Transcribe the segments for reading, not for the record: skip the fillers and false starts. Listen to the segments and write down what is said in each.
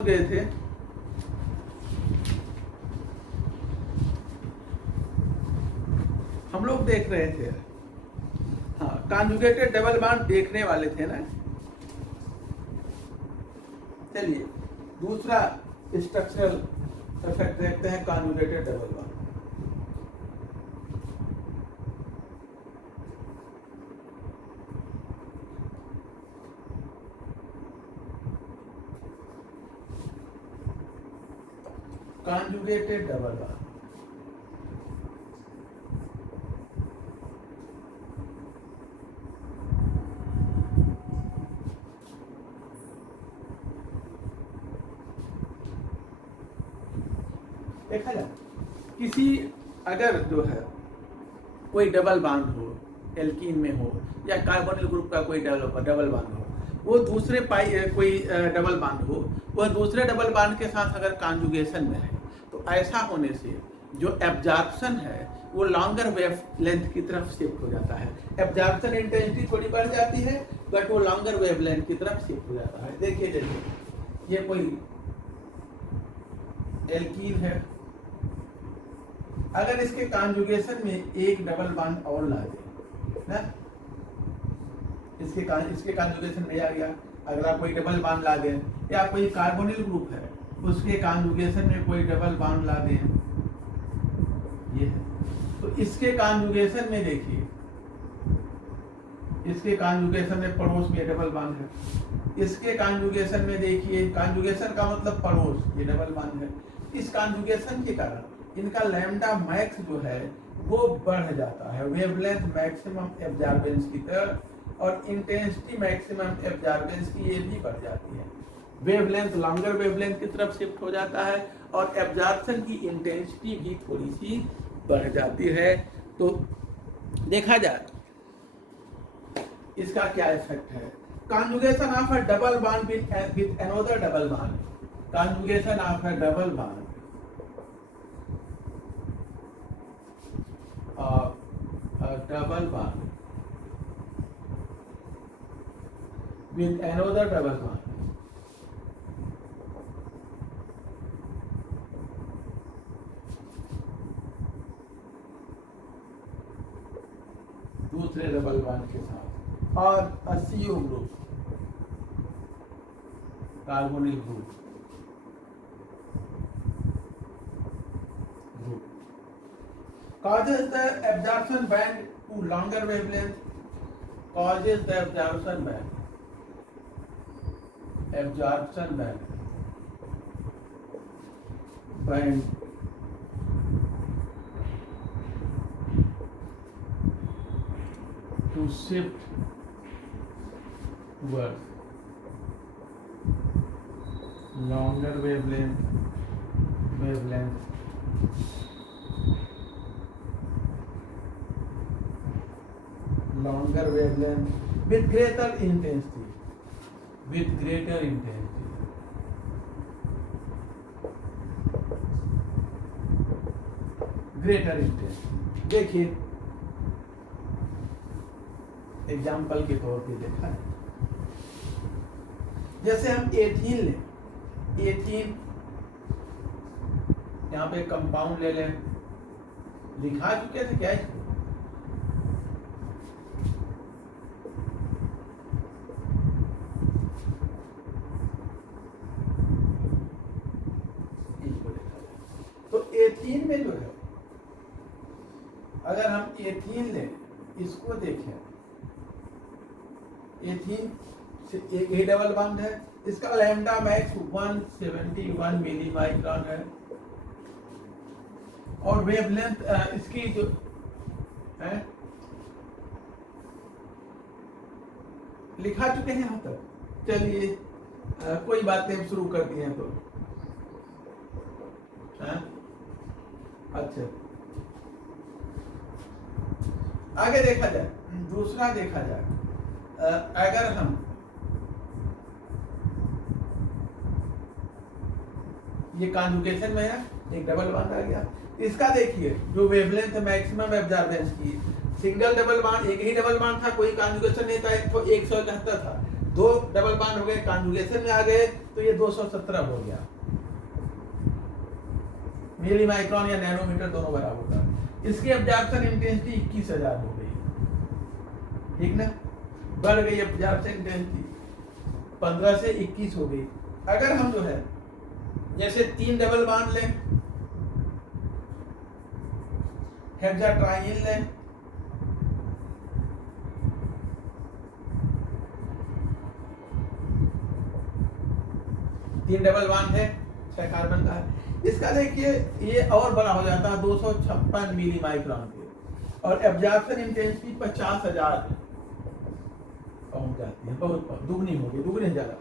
गए थे। हम लोग देख रहे थे, हाँ, कॉन्जुगेटेड डबल बॉन्ड देखने वाले थे ना। चलिए दूसरा स्ट्रक्चरल इफेक्ट देखते हैं conjugated double bond. Conjugated double bond देखा जाए, किसी अगर जो है कोई डबल बॉन्ड हो, एल्कीन में हो या कार्बोनिल ग्रुप का कोई डबल बॉन्ड हो, वो दूसरे कोई डबल बॉन्ड हो, वह दूसरे डबल बॉन्ड के साथ अगर कॉन्जुगेशन में है तो ऐसा होने से जो एब्जॉर्प्शन है वो लॉन्गर वेव लेंथ की तरफ शिफ्ट हो जाता है। एब्जॉर्प्शन इंटेंसिटी थोड़ी बढ़ जाती है बट वो लॉन्गर वेव लेंथ की तरफ शिफ्ट हो जाता है। देखिए जैसे ये कोई एल्कीन है, अगर इसके कॉन्जुगेशन में एक डबल बॉन्ड और ला दे ना, इसके कॉन्जुगेशन में आ गया, अगला कोई डबल बॉन्ड ला दे, या कोई कार्बोनिल ग्रुप है उसके कॉन्जुगेशन में कोई डबल बॉन्ड ला दे, ये है तो इसके कॉन्जुगेशन में देखिए, इसके कॉन्जुगेशन में पड़ोस में डबल बॉन्ड है, इसके कॉन्जुगेशन में देखिए, कॉन्जुगेशन का मतलब पड़ोस, ये डबल बॉन्ड है। इस कॉन्जुगेशन के कारण इनका लैम्डा मैक्स जो है वो बढ़ जाता है वेवलेंथ मैक्सिमम एब्जॉर्बेंस की तरफ, और इंटेंसिटी मैक्सिमम एब्जॉर्बेंस की ये भी बढ़ जाती है। वेवलेंथ लॉन्गर वेवलेंथ की तरफ शिफ्ट हो जाता है और एब्जॉर्प्शन की इंटेंसिटी भी थोड़ी सी बढ़ जाती है। तो देखा जाए इसका क्या इफेक्ट है। Conjugation of a double bond with another double bond, conjugation of a double bond double bond with another double bond, दूसरे डबल बॉन्ड के साथ, और CO group carbonyl group causes the absorption band to longer wavelength, causes the absorption band to shift towards longer wavelength longer wavelength with greater intensity, greater intensity। देखिए example के तौर पे देखा है, जैसे हम एथीन लें, एथीन यहाँ पे कंपाउंड ले लें, लिखा चुके थे क्या इसको, एथीन में जो है, अगर हम एथीन लें, इसको देखें, एथीन से एक डबल बॉन्ड है, इसका लैम्डा मैक्स 171 मिली माइक्रोन है, और वेवलेंथ इसकी जो है लिखा चुके हैं यहाँ तक। चलिए कोई बात नहीं, शुरू कर दिए हैं तो अच्छा, आगे देखा जाए, दूसरा देखा जाए, अगर हम ये कॉन्जुगेशन में है, एक डबल बॉन्ड आ गया, इसका देखिए जो वेवलेंथ मैक्सिमम एब्जॉर्बेंस की, सिंगल डबल बॉन्ड, एक ही डबल बॉन्ड था, कोई कॉन्जुगेशन नहीं था, तो 171 था, दो डबल बॉन्ड हो गए, कॉन्जुगेशन में आ गए, तो ये 217 हो गया मिली माइक्रोन या नैनोमीटर, दोनों बराबर का। इसकी एब्जॉर्प्शन इंटेंसिटी 21,000 हो गई, ठीक ना, बढ़ गई एब्जॉर्प्शन इंटेंसिटी 15 से 21 हो गई। अगर हम जो है जैसे 3 डबल बॉन्ड लें, हेक्साट्राइल लें, तीन डबल बॉन्ड है, 6 कार्बन का है, इसका देखिए ये और बड़ा हो जाता है 256 मिली माइक्रोन के, और एब्जॉर्प्शन इंटेंसिटी 50,000 पहुंच जाती है, बहुत दुगनी हो गई, दुगनी ज्यादा।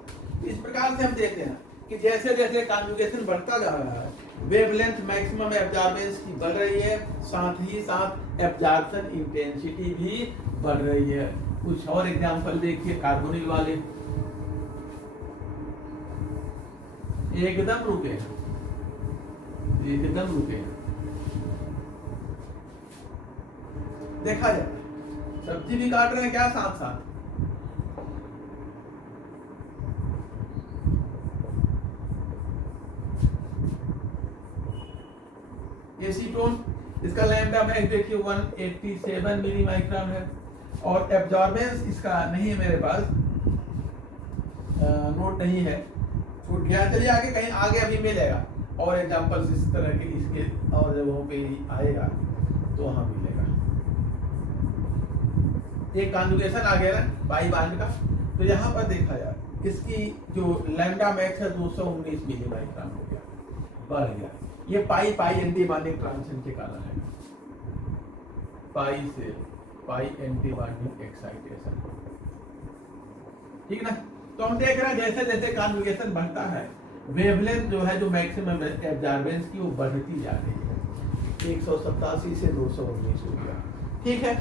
इस प्रकार से हम देखते हैं कि जैसे जैसे कॉन्जुगेशन बढ़ता जा रहा है, वेवलेंथ मैक्सिमम एब्जॉर्बेंस की बढ़ रही है, साथ ही साथ एब्जॉर्प्शन इंटेंसिटी भी बढ़ रही है। कुछ और एग्जांपल देखिए कार्बोनिल वाले, एकदम रुके, एकदम रुके, देखा जाए सब्जी भी काट रहे हैं क्या साथ साथ, एसीटोन, इसका लैम्डा मैक्स देखिए 187 मिली माइक्रोन है, और एब्जॉर्बेंस इसका नहीं है मेरे पास, नोट नहीं है, छूट गया। चलिए आगे, कहीं आगे अभी मिलेगा और एग्जांपल्स इस तरह के इसके और जगहों पे आएगा तो वहां मिलेगा। एक कॉन्जुगेशन आ गया ना पाई बॉन्ड का, तो यहाँ पर देखा जाए इसकी जो लैम्डा मैक्स है 219 मिली माइक्रोन हो गया, बढ़ गया। ये पाई पाई एंटी बॉन्डिंग ट्रांजिशन के कारण है, पाई से पाई एंटी बॉन्डिंग एक्साइटेशन, ठीक ना। तो हम देख रहे हैं जैसे जैसे कॉन्जुगेशन बढ़ता है, वेवलेंथ जो है जो मैक्सिमम एब्जॉर्बेंस की वो बढ़ती जा रही है, 187 से 219 हो गया, ठीक है।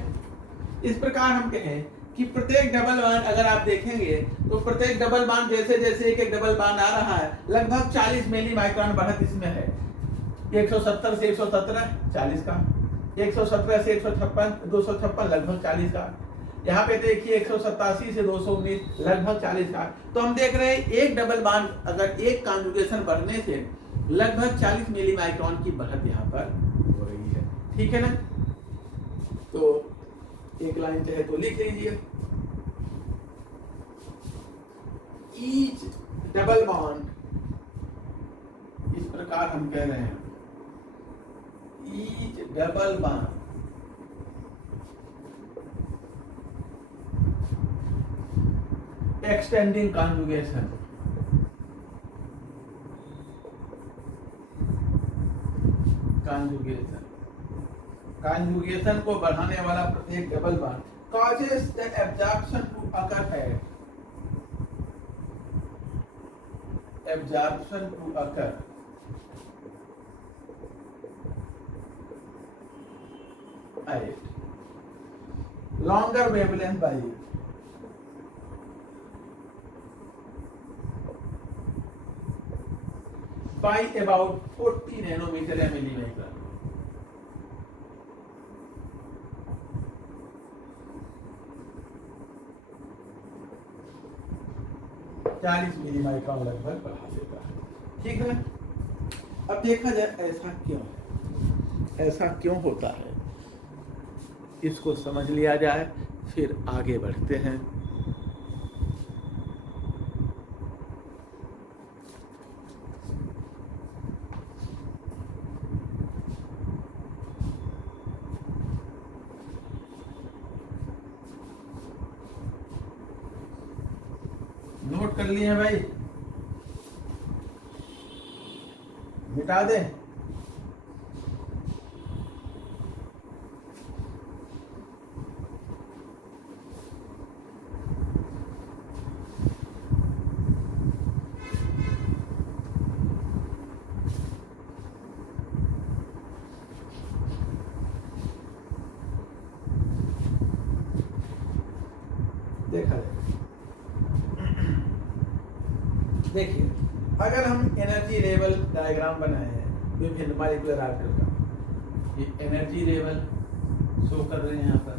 इस प्रकार हम कहें कि प्रत्येक डबल बॉन्ड अगर आप देखेंगे तो प्रत्येक डबल बॉन्ड जैसे जैसे एक एक डबल बॉन्ड आ रहा है, लगभग 40 मिली माइक्रोन बढ़त इसमें है। 170 से 117 40 का, 117 से 156 256 लगभग 40 का, यहाँ पे देखिए 187 से 219 लगभग 40 का। तो हम देख रहे हैं एक डबल बॉन्ड अगर एक कॉन्जुगेशन बढ़ने से लगभग 40 मिली माइक्रोन की बढ़त यहाँ पर हो रही है, ठीक है ना। तो एक लाइन चाहे तो लिख लीजिए, ईच डबल बॉन्ड, इस प्रकार हम कह रहे हैं each double bond extending conjugation, conjugation को बढ़ाने वाला प्रत्येक double bond causes the absorption to occur at, absorption to occur at longer wavelength by about 40 nanometer या मिलीमीटर, चालीस मिली माइक्रोन लगभग बढ़ा देता है, ठीक है। अब देखा जाए ऐसा क्यों है, ऐसा क्यों होता है, इसको समझ लिया जाए, फिर आगे बढ़ते हैं। नोट कर लिए हैं भाई, मिटा दे। देखा जाए, देखिए अगर हम एनर्जी लेवल डायग्राम बनाए हैं विभिन्न मॉलिक्यूलर ऑर्बिटल का, ये एनर्जी लेवल शो कर रहे हैं यहाँ पर,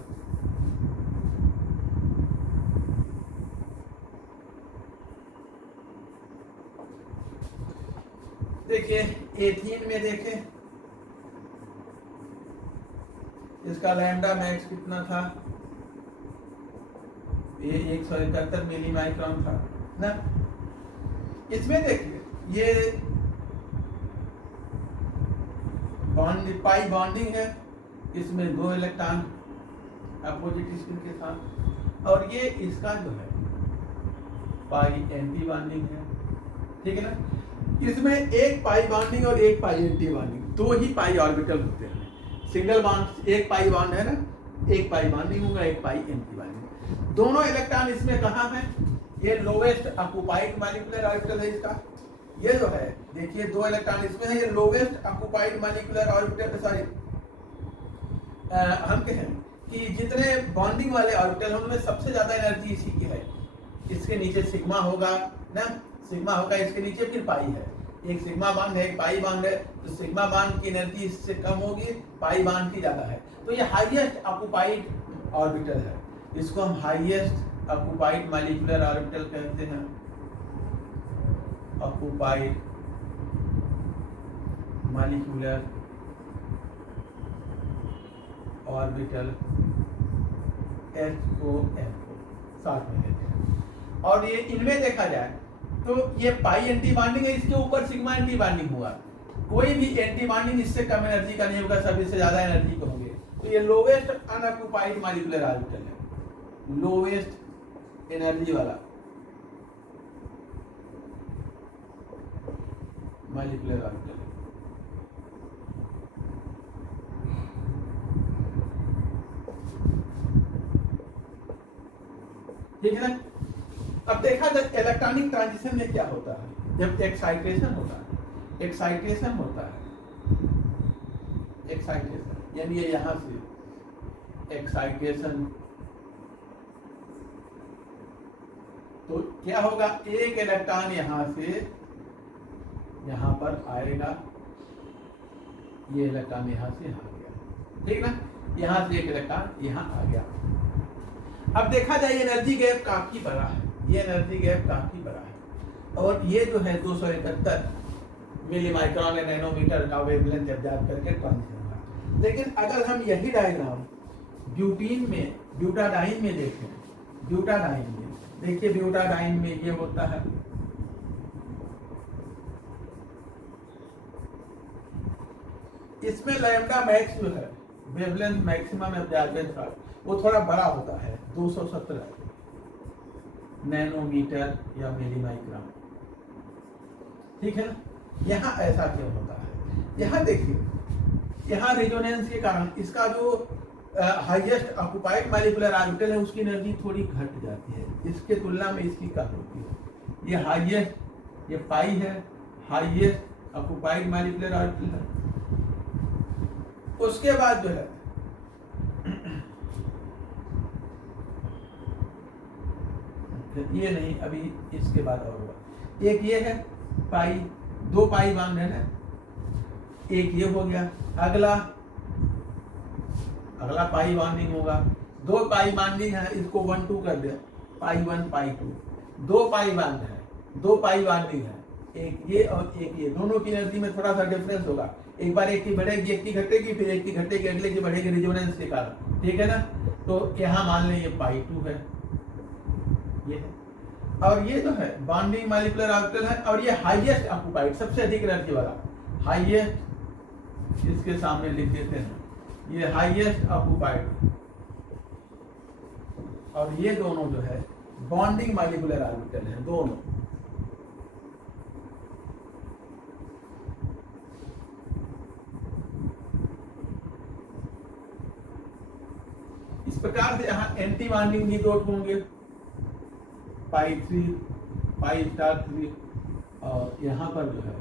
देखिए एथीन में देखें, इसका लैम्डा मैक्स कितना था, ये 171 मिली माइक्रोन था ना। इसमें देखिए ये पाई बॉन्डिंग है, इसमें 2 इलेक्ट्रॉन अपोजिट स्पिन के साथ, और ये इसका जो है पाई एंटी बॉन्डिंग है, ठीक है ना। इसमें एक पाई बॉन्डिंग और एक पाई एंटी बॉन्डिंग, 2 ही पाई ऑर्बिटल होते हैं। सिंगल बॉन्ड एक पाई बॉन्ड है ना, एक पाई बॉन्डिंग होगा, एक पाई एंटी बॉन्डिंग। दोनों इलेक्ट्रॉन इसमें कहाँ है, ये लोवेस्ट ऑक्युपाइड मॉलिक्यूलर ऑर्बिटल है इसका। ये जो है देखिए 2 इलेक्ट्रॉन इसमें है, ये lowest occupied molecular orbital, sorry हम कहें कि जितने बॉन्डिंग वाले ऑर्बिटल हैं उनमें सबसे ज्यादा एनर्जी इसी की है। इसके नीचे सिग्मा होगा ना, सिग्मा होगा इसके नीचे, फिर पाई है, एक सिग्मा बॉन्ड है एक पाई बॉन्ड है, तो सिग्मा बॉन्ड की एनर्जी इससे कम होगी, पाई बॉन्ड की ज्यादा है। तो ये हाईएस्ट ऑक्युपाइड ऑर्बिटल है, इसको हम हाईएस्ट ऑक्युपाइड मॉलिक्यूलर ऑर्बिटल कहते हैं। ऑक्युपाइड मॉलिक्यूलर ऑर्बिटल HOM साथ में लेते हैं। और ये इनमें देखा जाए तो ये पाई एंटी बॉन्डिंग है, इसके ऊपर सिग्मा एंटी बॉन्डिंग हुआ, कोई भी एंटी बॉन्डिंग इससे कम एनर्जी का नहीं होगा, सभी से ज्यादा एनर्जी का होंगे। तो ये लोवेस्ट अनऑक्युपाइड मॉलिक्यूलर ऑर्बिटल है, लोवेस्ट एनर्जी वाला मॉलिक्यूलर ऑर्बिटल। ठीक है ना। अब देखा जाए इलेक्ट्रॉनिक ट्रांजिशन में क्या होता है, जब एक्साइटेशन होता है, एक्साइटेशन होता है, एक्साइटेशन यानी ये यहां से एक्साइटेशन, तो क्या होगा, एक इलेक्ट्रॉन यहां से यहां पर आएगा, ये इलेक्ट्रॉन यहां से यहां गया, ठीक ना, यहां से एक इलेक्ट्रॉन यहां आ गया। अब देखा जाए एनर्जी गैप काफी बड़ा है, ये एनर्जी गैप काफी बड़ा है, और ये जो है 271 मिली माइक्रोन नैनोमीटर का वेवलेंथ एब्जॉर्ब करके ट्रांजिशन होगा। लेकिन अगर हम यही डायग्राम ब्यूटीन में, ब्यूटाडाइन में देखें, ब्यूटाडाइन में देखिए, ब्यूटाडाइन में ये होता है, इसमें लैम्डा मैक्स जो है वेवलेंथ मैक्सिमम एब्जॉर्बेंस का वो थोड़ा बड़ा होता है, 217 नैनोमीटर या मिली माइक्रोन, ठीक है ना। यहाँ ऐसा क्यों होता है, यहाँ देखिए, यहाँ रेजोनेंस के कारण इसका जो हाईएस्ट ऑक्युपाइड मॉलिक्यूलर ऑर्बिटल है उसकी एनर्जी थोड़ी घट जाती है, इसके तुलना में इसकी कम होती है। ये हाईएस्ट, ये पाई है, हाईएस्ट ऑक्युपाइड मॉलिक्यूलर ऑर्बिटल है। उसके बाद जो है ये नहीं, अभी इसके बाद और होगा, एक ये है पाई, 2 पाई बॉन्ड है ना, एक ये हो गया, अगला पाई बॉन्डिंग होगा, 2 पाई बॉन्डिंग है, इसको 1 2 कर दे, पाई 1 पाई 2, 2 पाई बॉन्ड है, 2 पाई बॉन्डिंग है, एक ये और एक ये, दोनों की एनर्जी में थोड़ा सा डिफरेंस होगा, एक बार एक की बढ़ेगी एक की घटेगी, फिर एक की घटेगी अगले की बढ़ेगी रेजोनेंस के कारण, ठीक है ना। तो यहाँ मान लें ये पाई 2 है, ये है, और ये जो है बॉन्डिंग मॉलिक्यूलर ऑर्बिटल है, और ये हाईएस्ट ऑक्युपाइड सबसे अधिक एनर्जी वाला, हाईएस्ट, इसके सामने लिख देते हैं, ये हाईएस्ट ऑक्युपाइड, और ये दोनों जो है बॉन्डिंग मॉलिक्यूलर ऑर्बिटल है, दोनों। इस प्रकार से यहाँ एंटी बॉन्डिंग भी 2 होंगे, पाई 3 पाई स्टार 3, और यहाँ पर जो है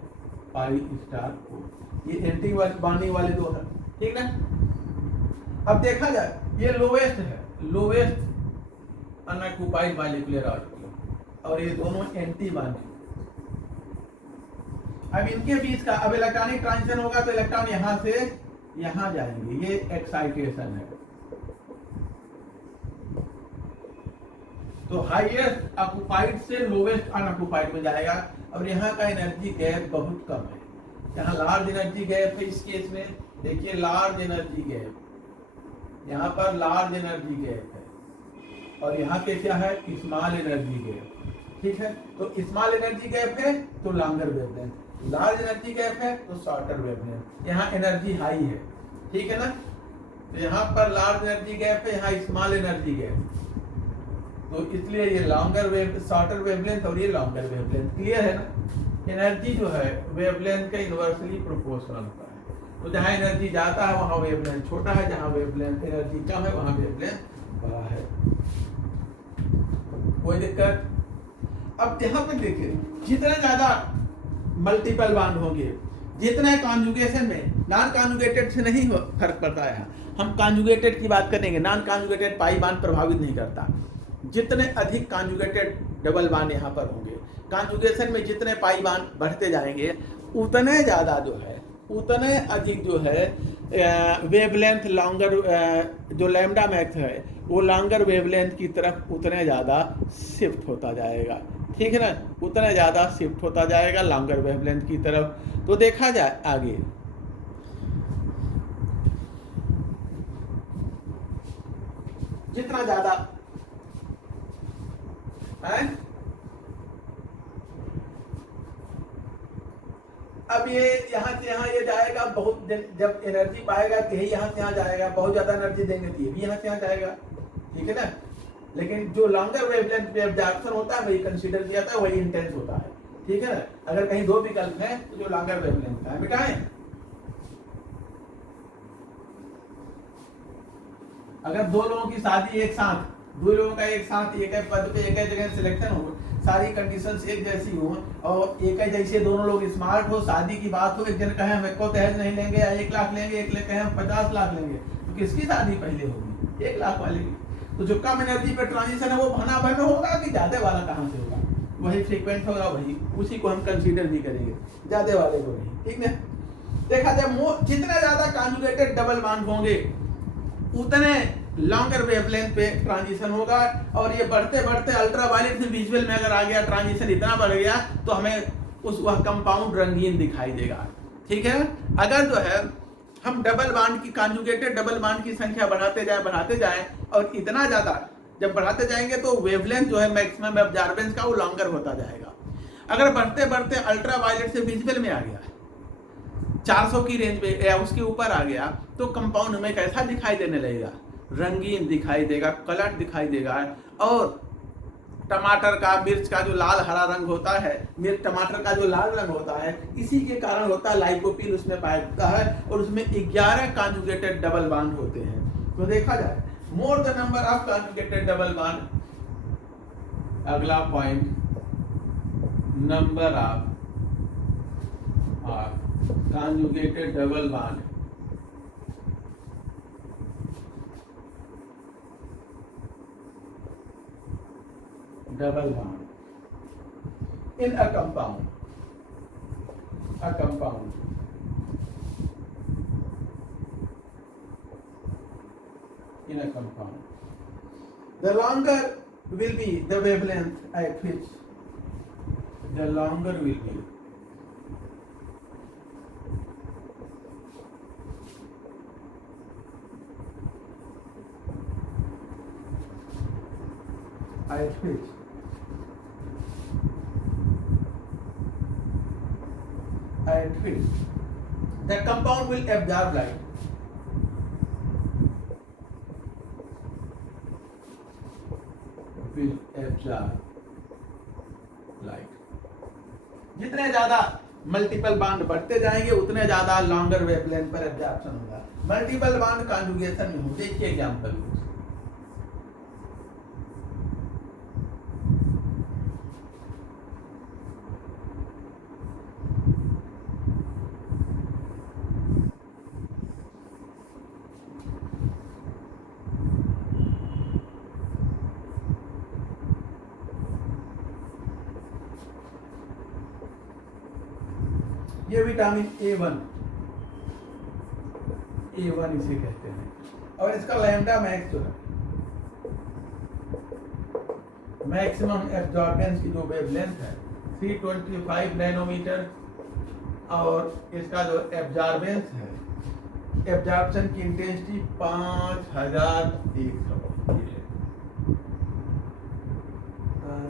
पाई स्टार 4, ये एंटी बॉन्डिंग वाले 2 है, ठीक ना। अब देखा जाए ये लोवेस्ट है, लोवेस्ट अनऑक्युपाइड मॉलिक्यूलर ऑर्बिटल, और ये दोनों एंटी बॉन्डिंग। अब इनके बीच का, अब इलेक्ट्रॉनिक ट्रांजिशन होगा तो इलेक्ट्रॉन यहाँ से यहाँ जाएंगे, ये एक्साइटेशन है। तो हाईएस्ट ऑक्युपाइड से लोवेस्ट अनऑक्युपाइड में जाएगा, और यहाँ का एनर्जी गैप बहुत कम है, यहाँ लार्ज एनर्जी गैप है इस केस में, देखिए लार्ज एनर्जी गैप, यहाँ पर लार्ज एनर्जी गैप है, और यहाँ पे क्या है, स्मॉल एनर्जी गैप। ठीक है, तो स्मॉल एनर्जी गैप है तो longer wavelength, large energy gap है तो शॉर्टर वेवलेंथ। यहाँ एनर्जी हाई है, ठीक है ना, तो यहाँ पर लार्ज एनर्जी गैप है, यहाँ स्मॉल एनर्जी गैप, तो इसलिए ये लॉन्गर वेव, शॉर्टर वेवलेंथ और ये लॉन्गर वेवलेंथ। क्लियर है ना, एनर्जी जो है वेवलेंथ का इनवर्सली प्रोपोर्शनल होता है, तो जहाँ एनर्जी जाता है वहाँ वेवलेंथ छोटा है, जहाँ वेवलेंथ एनर्जी कम है वहाँ वेवलेंथ बड़ा है। कोई दिक्कत? अब यहाँ पे देखिए, जितना ज्यादा मल्टीपल बॉन्ड होंगे, जितना कॉन्जुगेशन में, नॉन कॉन्जुगेटेड से नहीं फर्क पड़ता है, हम कॉन्जुगेटेड की बात करेंगे, नॉन कॉन्जुगेटेड पाई बॉन्ड प्रभावित नहीं करता। जितने अधिक कॉन्जुगेटेड डबल बॉन्ड यहाँ पर होंगे, कॉन्जुगेशन में जितने पाई बॉन्ड बढ़ते जाएंगे, उतने ज़्यादा जो है, उतने अधिक जो है वेवलेंथ लॉन्गर, जो लैम्डा मैक्स है वो लॉन्गर वेवलेंथ की तरफ उतने ज़्यादा शिफ्ट होता जाएगा। ठीक है ना, उतना ज़्यादा शिफ्ट होता जाएगा लॉन्गर वेवलेंथ की तरफ। तो देखा जाए आगे, जितना ज़्यादा है, अब ये यहाँ से यहाँ ये जाएगा बहुत दिन, जब एनर्जी पाएगा तो यही यहाँ से यहाँ जाएगा, बहुत ज़्यादा एनर्जी देंगे तो ये भी यहाँ से यहाँ जाएगा। ठीक है ना, लेकिन जो लॉन्गर वेवलेंथ पे एब्जॉर्प्शन होता है वही कंसीडर किया जाता है, वही इंटेंस होता है। ठीक है ना, अगर कहीं दो विकल्प है तो जो लॉन्गर वेवलेंथ का है मिटाएं। अगर दो लोगों की शादी एक साथ, दो लोगों का एक साथ एक पद पे एक जगह सिलेक्शन हो, सारी कंडीशंस एक जैसी हो और एक ही जैसे दोनों लोग स्मार्ट हो, शादी की बात हो, एक जन कहे हम को दहेज नहीं लेंगे या 1 लाख लेंगे, एक कहे हम 50 लाख लेंगे, तो किसकी शादी पहले होगी? 1 लाख वाले की। तो जो कम एनर्जी पे ट्रांजिशन है वो भना भन होगा कि ज्यादा वाला कहाँ से होगा? वही फ्रीक्वेंट होगा, वही उसी को हम कंसीडर भी करेंगे, ज्यादा वाले को नहीं। ठीक है, देखा जाए जितना ज्यादा कॉन्जुगेटेड डबल बॉन्ड होंगे उतने लॉन्गर वेवलेंथ पे ट्रांजिशन होगा, और ये बढ़ते बढ़ते अल्ट्रावायलेट से विजुअल में अगर आ गया, ट्रांजिशन इतना बढ़ गया तो हमें वह कंपाउंड रंगीन दिखाई देगा। ठीक है, अगर जो है हम डबल बॉन्ड की, कॉन्जुगेटेड डबल बॉन्ड की संख्या बढ़ाते जाएं और इतना ज्यादा जब बढ़ाते जाएंगे तो वेवलेंथ जो है मैक्सिमम एब्जॉर्बेंस का वो लॉन्गर होता जाएगा। अगर बढ़ते बढ़ते अल्ट्रावायलेट से विजुअल में आ गया, 400 की रेंज में या उसके ऊपर आ गया, तो कंपाउंड हमें कैसा दिखाई देने लगेगा? रंगीन दिखाई देगा, कलर दिखाई देगा। और टमाटर का, मिर्च का जो लाल हरा रंग होता है, मिर्च टमाटर का जो लाल रंग होता है, इसी के कारण होता है लाइकोपीन उसमें पाया जाता है, और उसमें 11 कॉन्जुगेटेड डबल बॉन्ड होते हैं। तो देखा जाए more the number of conjugated double bond. अगला point, number of conjugated double bond in a compound in a compound, the longer will be the wavelength at which the longer will be at which the compound will absorb light. जितने ज्यादा multiple bond बढ़ते जाएंगे उतने ज्यादा longer wavelength पर absorption होगा। Multiple bond conjugation में हो, देखिए एग्जांपल, ये विटामिन A1 इसे कहते हैं, और इसका लैम्डा मैक्स जो है, मैक्सिमम एब्जॉर्बेंस की जो वेवलेंथ है 325 नैनोमीटर, और इसका जो एब्जॉर्बेंस है, एब्जॉर्प्शन की इंटेंसिटी 5100 है,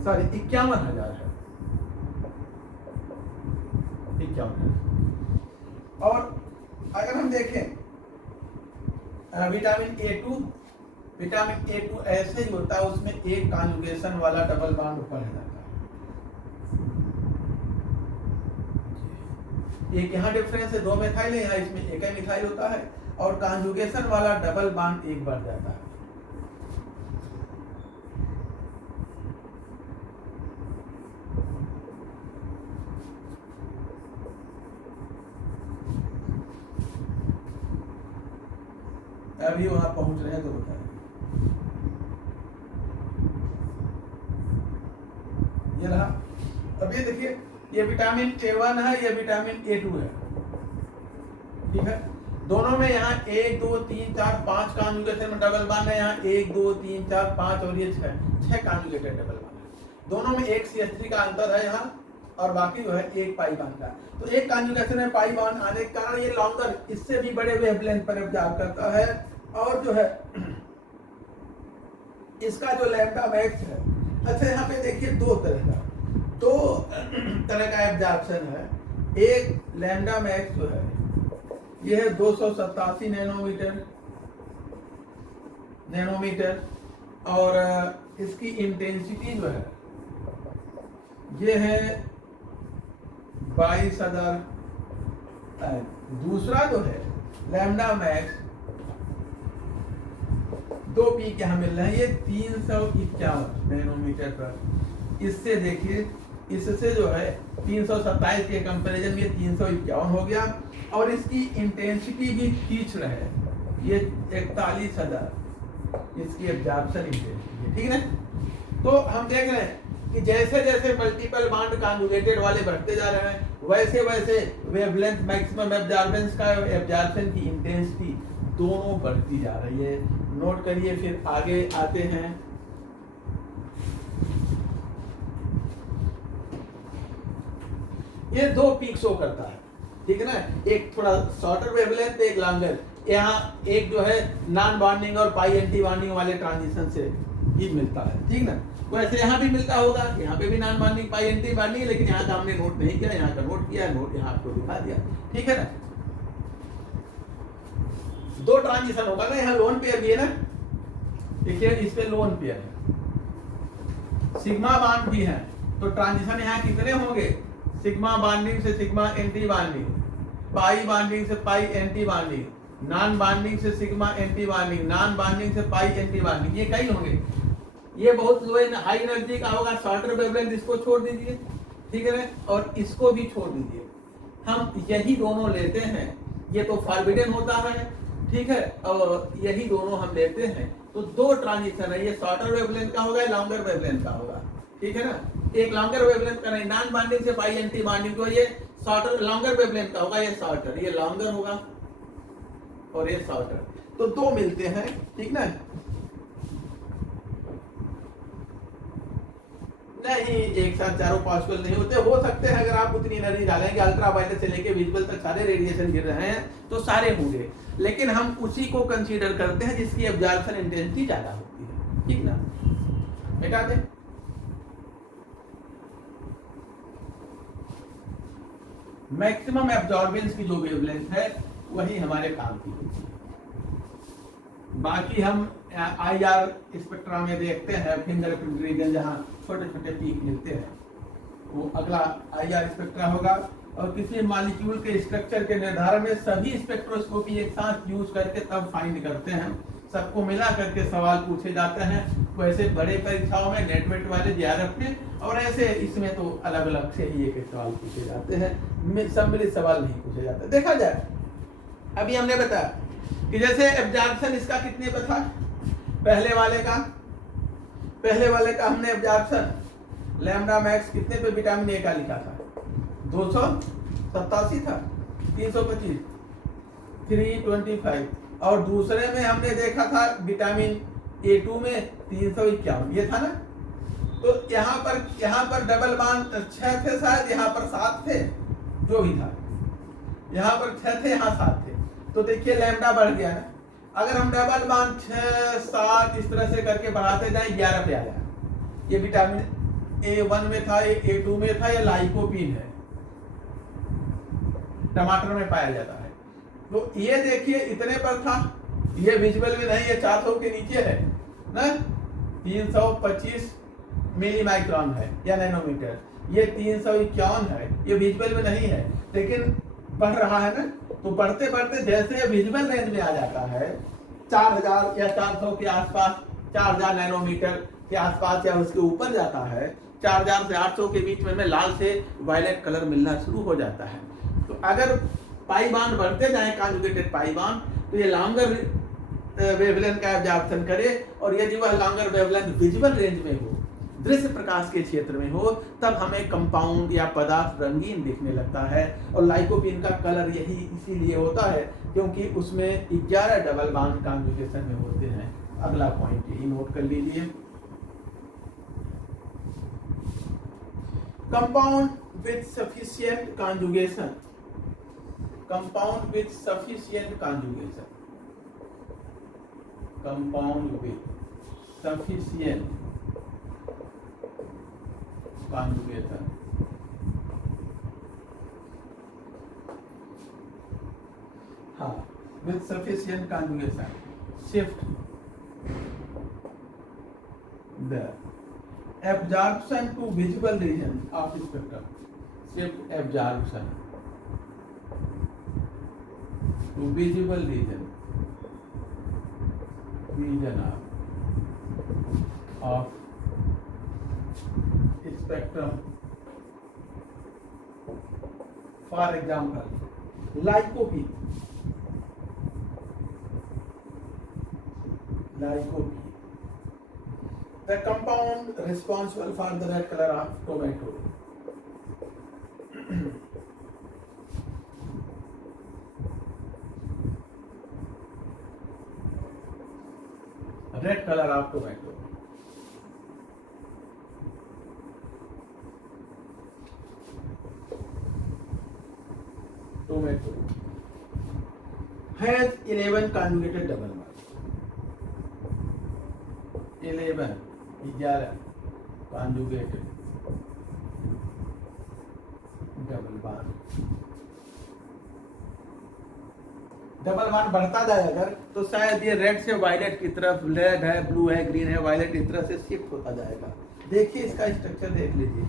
सॉरी 51,000 है, 51,000। और अगर हम देखें विटामिन ए2 ऐसे ही होता है, उसमें एक कॉन्जुगेशन वाला डबल बॉन्ड ऊपर है जाता है। एक यहाँ डिफरेंस है, 2 मिथाइल है, यहाँ इसमें एक ही मिथाइल होता है, और कॉन्जुगेशन वाला डबल बॉन्ड एक बढ़ जाता है। अभी वहां पहुंच रहे हैं तो बताएं। ये रहा। अब ये देखिए, ये विटामिन ए1 है, ये विटामिन ए2 है, ठीक है। दोनों में यहाँ 1 2 3 4 5 कॉन्जुगेशन में डबल बॉन्ड है, यहाँ 1 2 3 4 5 और ये 6 कॉन्जुगेटेड डबल बॉन्ड है। दोनों में एक CH3 का अंतर है यहाँ, और बाकी जो है एक पाई बॉन्ड का। तो एक कॉन्जुगेशन में पाई बॉन्ड आने के कारण ये लॉन्गर, इससे भी बड़े वेवलेंथ पर एब्जॉर्ब करता है। और जो है इसका जो लैम्डा मैक्स है, अच्छा यहाँ पे देखिए दो तरह का एब्जॉर्प्शन है। एक लैम्डा मैक्स जो है ये है 287 नैनोमीटर, और इसकी इंटेंसिटी जो है ये है 22,000। दूसरा जो है लैम्डा मैक्स 2 पीक यहाँ मिल रहे हैं, ये 351 नैनोमीटर पर। इससे देखिए, इससे जो है 327 के कंपैरिजन में 351 हो गया, और इसकी इंटेंसिटी भी खींच रहे हैं, ये 41,000 इसकी एब्जॉर्प्शन इंटेंसिटी, ठीक है। तो हम देख रहे हैं कि जैसे जैसे मल्टीपल बॉन्ड कॉन्जुगेटेड वाले बढ़ते जा रहे हैं, वैसे वैसे वेवलेंथ, मैक्सिमम एब्जॉर्बेंस का, एब्जॉर्प्शन की इंटेंसिटी दोनों बढ़ती जा रही है। नोट करिए, फिर आगे आते हैं। ये 2 पीक शो करता है, ठीक है ना, एक थोड़ा शॉर्टर वेवलेंथ, एक लॉन्गर। यहाँ एक जो है नॉन बॉन्डिंग और पाई एंटी बॉन्डिंग वाले ट्रांजिशन से भी मिलता है, ठीक ना। वैसे यहाँ भी मिलता होगा, यहाँ पे भी नॉन बॉन्डिंग पाई एंटी बॉन्डिंग है, लेकिन यहाँ का हमने नोट नहीं किया, यहाँ का नोट किया, नोट यहाँ आपको दिखा दिया, ठीक है ना। 2 ट्रांजिशन होगा ना, यहाँ लोन पेयर भी है ना, देखिए इस पे लोन पेयर है, सिग्मा बॉन्ड भी है, तो ट्रांजिशन यहाँ कितने होंगे, सिग्मा बॉन्डिंग से sigma anti bonding, pi bonding से pi anti bonding, non bonding से sigma anti bonding, non bonding से पाई एंटी बॉन्डिंग, ये कई होंगे। ये बहुत लो हाई एनर्जी का होगा, शॉर्टर वेवलेंथ, इसको छोड़ दीजिए, ठीक है ना, और इसको भी छोड़ दीजिए। हम यही दोनों लेते हैं, ये तो फॉरबिडन होता है, ठीक है, और यही दोनों हम लेते हैं। तो 2 ट्रांजिशन है, ये शॉर्टर वेवलेंथ का होगा, लॉन्गर वेवलेंथ का होगा, ठीक है ना। एक लॉन्गर वेवलेंथ का नहीं, नॉन बॉन्डिंग से पाई एंटी बॉन्डिंग को, ये शॉर्टर लॉन्गर वेवलेंथ का होगा, ये शॉर्टर, ये लॉन्गर होगा और ये शॉर्टर, तो 2 मिलते हैं, ठीक ना। नहीं, एक साथ चारों पॉसिबल नहीं होते, हो सकते हैं अगर आप उतनी एनर्जी डालेंगे, अल्ट्रा वायलेट से लेके विजुअल तक सारे रेडिएशन गिर रहे हैं तो सारे होंगे, लेकिन हम उसी को कंसीडर करते हैं जिसकी एब्जॉर्प्शन इंटेंसिटी ज्यादा होती है, ठीक ना। मिटा दें। मैक्सिमम एब्जॉर्बेंस की जो वेवलेंथ है वही हमारे काम की होती है। बाकी हम IR स्पेक्ट्रा में देखते हैं, फिंगरप्रिंट रीजन जहाँ छोटे छोटे पीक मिलते हैं, वो अगला IR स्पेक्ट्रा होगा। और किसी मॉलिक्यूल के स्ट्रक्चर के निर्धारण में सभी स्पेक्ट्रोस्कोपी एक साथ यूज करके तब फाइंड करते हैं, सबको मिला करके सवाल पूछे जाते हैं। वैसे बड़े परीक्षाओं में नेटवेट वाले JRF में, और ऐसे इसमें तो अलग अलग से ही एक सवाल पूछे जाते हैं, सम्मिलित सवाल नहीं पूछे जाते। देखा जाए, अभी हमने बताया कि जैसे एब्जॉर्प्शन इसका कितने पे था, पहले वाले का हमने एब्जॉर्प्शन लैम्डा मैक्स कितने पे विटामिन ए का लिखा था, 287 था, 325, 325, और दूसरे में हमने देखा था विटामिन A2 में 351, ये था ना। तो यहाँ पर डबल बॉन्ड 6 थे शायद, यहाँ पर 7 थे, जो भी था, यहाँ पर 6 थे, यहाँ 7 थे, तो देखिए लैम्डा बढ़ गया है। अगर हम डबल बॉन्ड 6 7 इस तरह से करके बढ़ाते जाए 11 पे आ जाए। ये विटामिन A1 में था, ये A2 में था, ये लाइकोपीन है, टमाटर में पाया जाता है। तो ये देखिए इतने पर था, ये विजिबल में नहीं है, 400 के नीचे है ना, 325 मिली माइक्रोन है या नैनोमीटर, ये 351 है, ये विजिबल में नहीं है, लेकिन बढ़ रहा है ना। तो बढ़ते बढ़ते जैसे विजिबल रेंज में आ जाता है 4000 या 400 के आसपास, 4000 नैनोमीटर के आसपास या उसके ऊपर जाता है, 4000 से 800 के बीच में लाल से वायलेट कलर मिलना शुरू हो जाता है। तो अगर पाई बांड बढ़ते जाए कॉन्जुगेटेड पाई बांड, तो ये लॉन्गर वेवलेंथ का एब्जॉर्प्शन करे, और यदि वह लॉन्गर वेवलेंथ विजिबल रेंज में हो, दृश्य प्रकाश के क्षेत्र में हो, तब हमें कंपाउंड या पदार्थ रंगीन दिखने लगता है। और लाइकोपीन का कलर यही इसीलिए होता है क्योंकि उसमें 11 डबल बॉन्ड कॉन्जुगेशन में होते हैं। अगला पॉइंट यही नोट कर लीजिए, compound with sufficient conjugation, compound with sufficient conjugation, compound with sufficient conjugation, हाँ, with sufficient conjugation shift the absorption to visible region of spectrum, shift absorption to visible region of spectrum, for example lycopene, the compound responsible for the red color of tomato, red color of tomato, tomato has 11 conjugated double bond, 11 conjugated double bond। Double bond बढ़ता जाए अगर, तो शायद ये red से violet की तरफ, red है, ब्लू है, ग्रीन है, वायलेट इस तरह से शिफ्ट होता जाएगा। देखिए इसका स्ट्रक्चर देख लीजिए,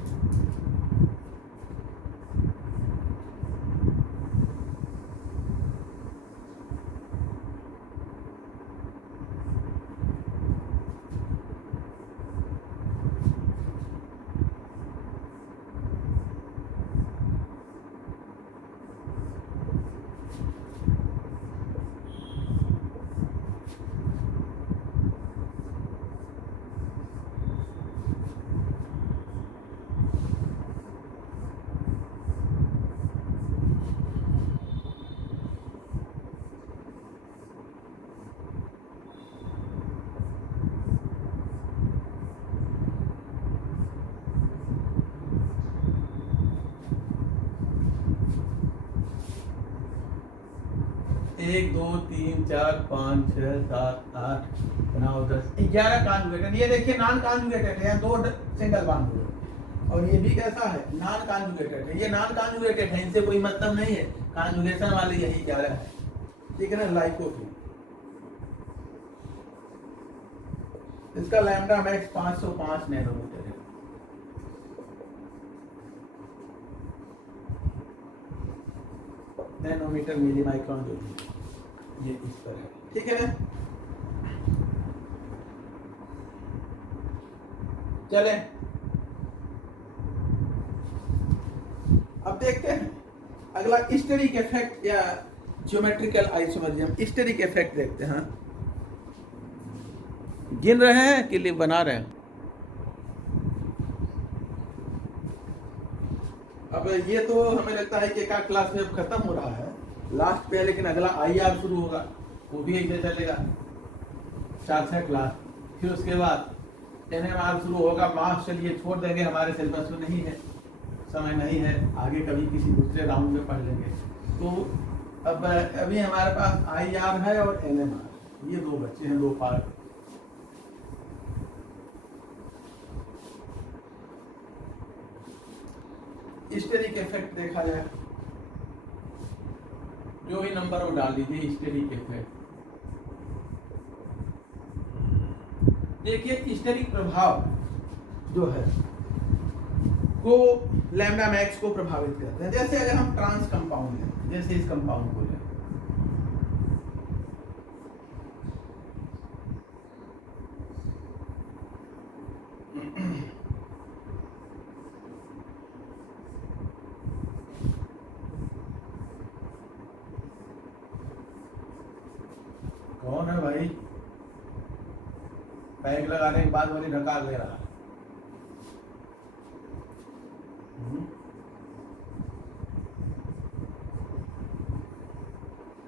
एक 2 3 4 5 6 7 8 9 10 11 कॉन्जुगेटेड। ये देखिए नॉन कॉन्जुगेटेड है, 2 सिंगल बॉन्ड हुए, और ये भी कैसा है, नॉन कॉन्जुगेटेड है। ये नॉन कॉन्जुगेटेड है, इनसे कोई मतलब नहीं है, कॉन्जुगेशन वाले यही 11 है, ठीक है ना। लाइकोपीन, इसका लैम्डा मैक्स 505 नैनोमीटर है। नैनोमीटर मिली माइक्रोन जो भी ये इस पर है, ठीक है ना। चले अब देखते हैं अगला स्टेरिक इफेक्ट या ज्योमेट्रिकल आइसोमरिज्म। स्टेरिक इफेक्ट देखते हैं, गिन रहे हैं कि बना रहे हैं। अब ये तो हमें लगता है कि एक क्लास में अब खत्म हो रहा है, लास्ट पे है, लेकिन अगला IR शुरू होगा, वो भी ऐसे चलेगा 4-6 क्लास। फिर उसके बाद NMR शुरू होगा। मार्क्स चलिए छोड़ देंगे, हमारे सिलेबस में नहीं है, समय नहीं है, आगे कभी किसी दूसरे राउंड में पढ़ लेंगे। तो अब अभी हमारे पास IR है और NMR, ये दो बच्चे हैं, दो पार्ट। हिस्टेरिक इफेक्ट देखा जाए, जो भी नंबर वो डाल दीजिए, हिस्टेरिक इफेक्ट। देखिए हिस्टेरिक प्रभाव जो है को लैम्डा मैक्स को प्रभावित करते हैं। जैसे अगर हम ट्रांस कंपाउंड लें, जैसे इस कंपाउंड को लें, कौन है भाई पैक लगाने के बाद वाली ढका ले रहा है?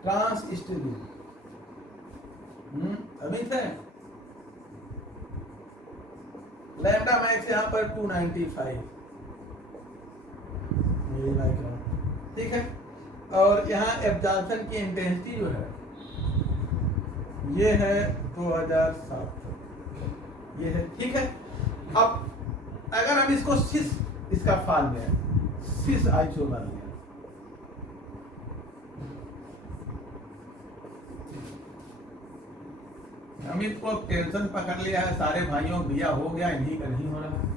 ट्रांस स्टीरिन अमित है। लैम्डा मैक्स यहाँ पर 295 मिलीमाइक्रोन, ठीक है। और यहाँ एब्जॉर्प्शन की इंटेंसिटी जो है ये है 2700, ये है, ठीक है। अब अगर हम इसको सिस, इसका फाल में सिस आइसोमर लें, अमित को टेंशन पकड़ लिया है, सारे भाइयों भैया हो गया, इन्हीं का नहीं हो रहा है।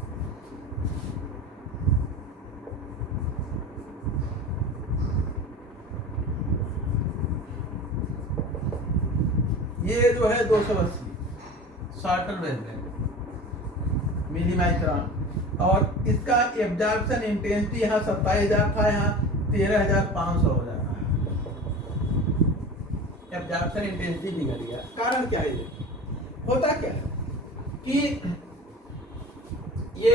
ये जो है 280 शॉर्टर वेवलेंथ मिलीमाइक्रोन, और इसका एब्जॉर्प्शन इंटेंसिटी यहाँ 27,000 था, यहाँ 13,500 हो जाता है। एब्जॉर्प्शन इंटेंसिटी बिगड़ गया। कारण क्या है? होता क्या है कि ये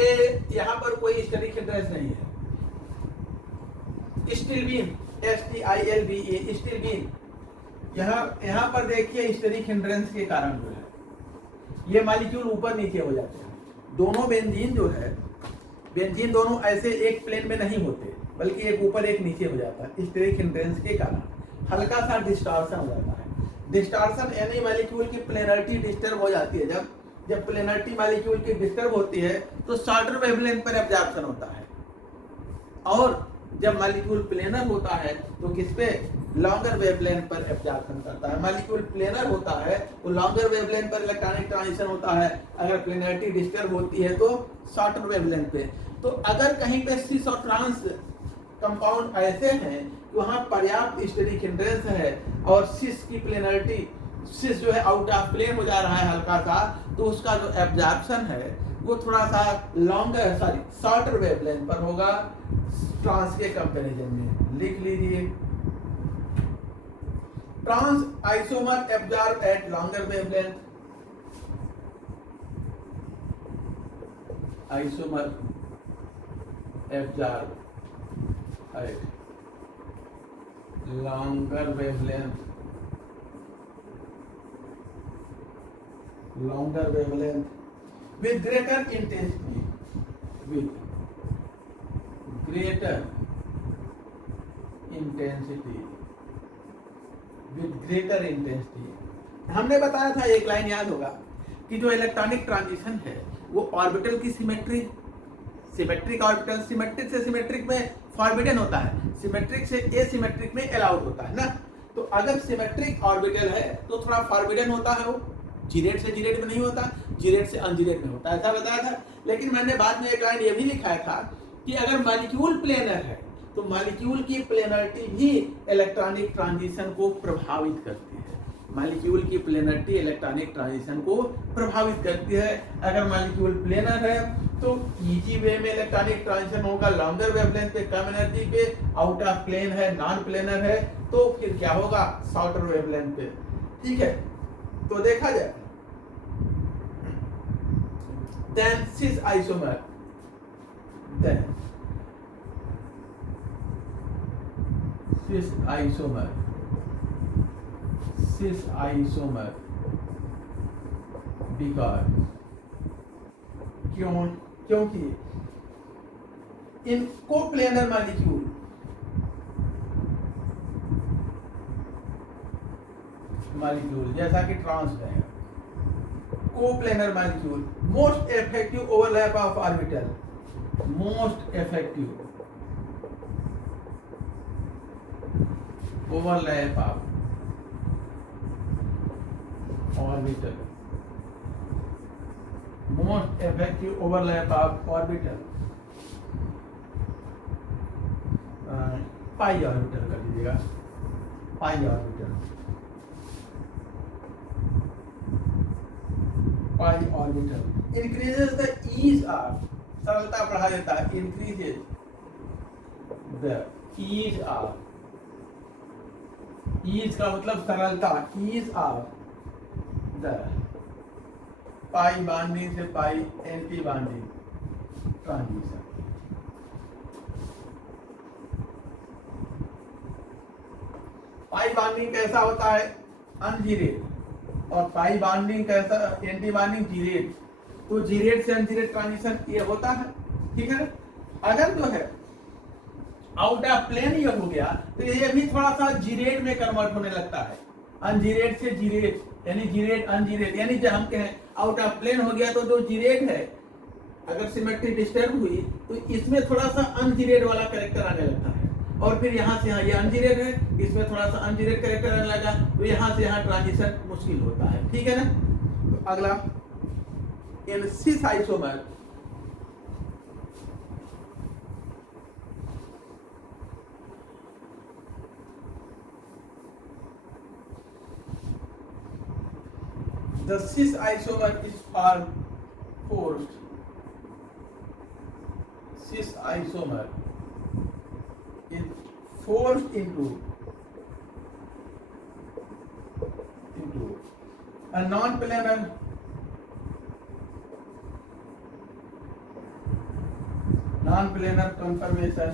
यहाँ पर कोई स्टेरिक हिंड्रेंस नहीं है। Steel beam, STILBA, steel beam, यहाँ पर देखिए स्टेरिक हिंड्रेंस के कारण जो है ये मॉलिक्यूल ऊपर नीचे हो जाते हैं। दोनों बेंजीन जो है, बेंजीन दोनों ऐसे एक प्लेन में नहीं होते, बल्कि एक ऊपर एक नीचे हो जाता है। स्टेरिक हिंड्रेंस के कारण हल्का सा डिस्टॉर्शन हो जाता है। डिस्टॉर्शन यानी मॉलिक्यूल की प्लेनरिटी डिस्टर्ब हो जाती है। जब प्लेनरिटी मॉलिक्यूल की डिस्टर्ब होती है तो शॉर्टर वेवलेंथ पर एब्जॉर्प्शन होता है, और जब मॉलिक्यूल प्लेनर होता है तो किस पे? लॉन्गर वेवलेंथ पर एब्जॉर्प्शन करता है। मॉलिक्यूल प्लेनर होता है तो लॉन्गर वेवलेंथ पर इलेक्ट्रॉनिक ट्रांजिशन होता है। अगर प्लेनरिटी डिस्टर्ब होती है तो शॉर्टर वेवलेंथ पे। तो अगर कहीं पे सिस और ट्रांस कंपाउंड ऐसे हैं कि वहाँ पर्याप्त स्टेरिक हिंड्रेंस है और सिस की प्लेनरिटी, सिस जो है आउट ऑफ प्लेन हो जा रहा है हल्का सा, तो उसका जो एब्जॉर्प्शन है वो थोड़ा सा लॉन्गर, सॉरी शॉर्टर वेवलेंथ पर होगा ट्रांस के कंपैरिजन में। लिख लीजिए, trans isomer absorb at longer wavelength, isomer absorb at longer wavelength, longer wavelength with greater intensity, with greater intensity, with greater intensity। हमने बताया था, एक लाइन याद होगा कि जो इलेक्ट्रॉनिक ट्रांजिशन है वो ऑर्बिटल की सिमेट्री, सिमेट्रिक ऑर्बिटल, सिमेट्रिक से सिमेट्रिक में फॉरबिडन होता है, सिमेट्रिक से एसिमेट्रिक में अलाउड होता है ना। तो अगर सिमेट्रिक ऑर्बिटल है तो थोड़ा फॉरबिडन होता है, वो जीरेट से जीरेट में नहीं होता, जीरेट से अनजीरेट में होता है, ऐसा बताया था। लेकिन मैंने बाद में एक लाइन ये भी लिखाया था कि अगर मॉलिक्यूल प्लेनर है तो मॉलिक्यूल की प्लेनरिटी भी इलेक्ट्रॉनिक ट्रांजिशन को प्रभावित करती है। मॉलिक्यूल की प्लेनरिटी इलेक्ट्रॉनिक ट्रांजिशन को प्रभावित करती है। अगर मॉलिक्यूल प्लेनर है तो इजी वे में इलेक्ट्रॉनिक ट्रांजिशन होगा, लॉन्गर वेवलेंथ पे, कम एनर्जी पे, आउट ऑफ प्लेन है, नॉन प्लेनर है तो फिर क्या होगा? शॉर्टर वेवलेंथ पे, ठीक है। तो देखा जाए then cis isomer, then cis isomer, cis isomer because क्योंकि इन कोप्लेनर मॉलिक्यूल मॉलिक्यूल, जैसा कि ट्रांस है। Coplanar molecule, most effective overlap of orbital, most effective overlap of orbital, most effective overlap of orbital, pi orbital कर दीजिएगा, pi orbital, pi orbital increases the ease of, सरलता बढ़ा देता है, increases the ease of, ease का मतलब सरलता, ease of the pi binding से pi anti binding transition. Pi binding कैसा होता है? अनजीरेट, और पाई बाइंडिंग कैसा, एंटी बाइंडिंग जीरेट। तो जीरेट से अनजीरेट ट्रांजिशन ये होता है, ठीक है। अगर जो है आउट ऑफ प्लेन ये हो गया तो ये भी थोड़ा सा जीरेट में कन्वर्ट होने लगता है, अनजीरेट से जीरेट, यानी जीरेट अनजीरेट, यानी जब हम कहें आउट ऑफ प्लेन हो गया तो जो जीरेट है अगर सिमेट्री डिस्टर्ब हुई तो इसमें थोड़ा सा अनजीरेट वाला कैरेक्टर आने लगता है, और फिर यहाँ से यहाँ ये अनजीरेट है, इसमें थोड़ा सा अनजीरेट कैरेक्टर आने लगा, तो यहाँ से यहाँ ट्रांजिशन मुश्किल होता है, ठीक है ना। तो अगला in cis isomer, the cis isomer is forced, cis isomer is forced into a non-planar conformation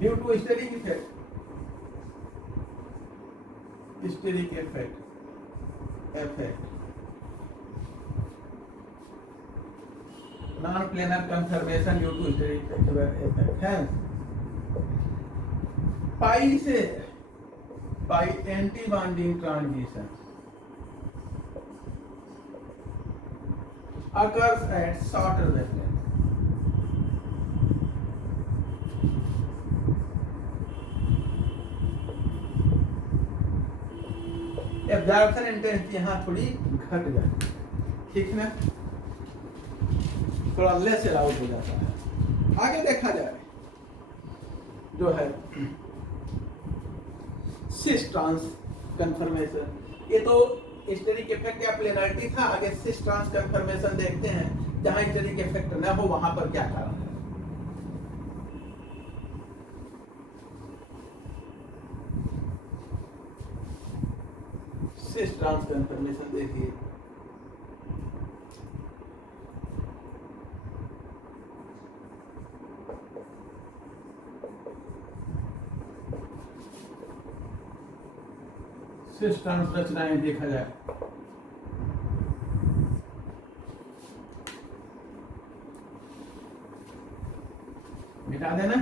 due to steric effect, steric effect non-planar conformation due to steric effect। Hence pi से pi anti bonding transition occurs at shorter wavelength। Absorption intensity यहाँ थोड़ी घट जाती है, ठीक है ना, थोड़ा लेस अलाउड हो जाता है। आगे देखा जाए जो है सिस ट्रांस कन्फर्मेशन, ये तो स्टेरिक इफेक्ट या प्लेनरिटी था, आगे सिस ट्रांस कन्फर्मेशन देखते हैं, जहां स्टेरिक इफेक्ट न हो वहां पर क्या कारण है। सिस ट्रांस कन्फर्मेशन देखिए, सिस ट्रांस रचनाएं देखा जाए, मिटा देना,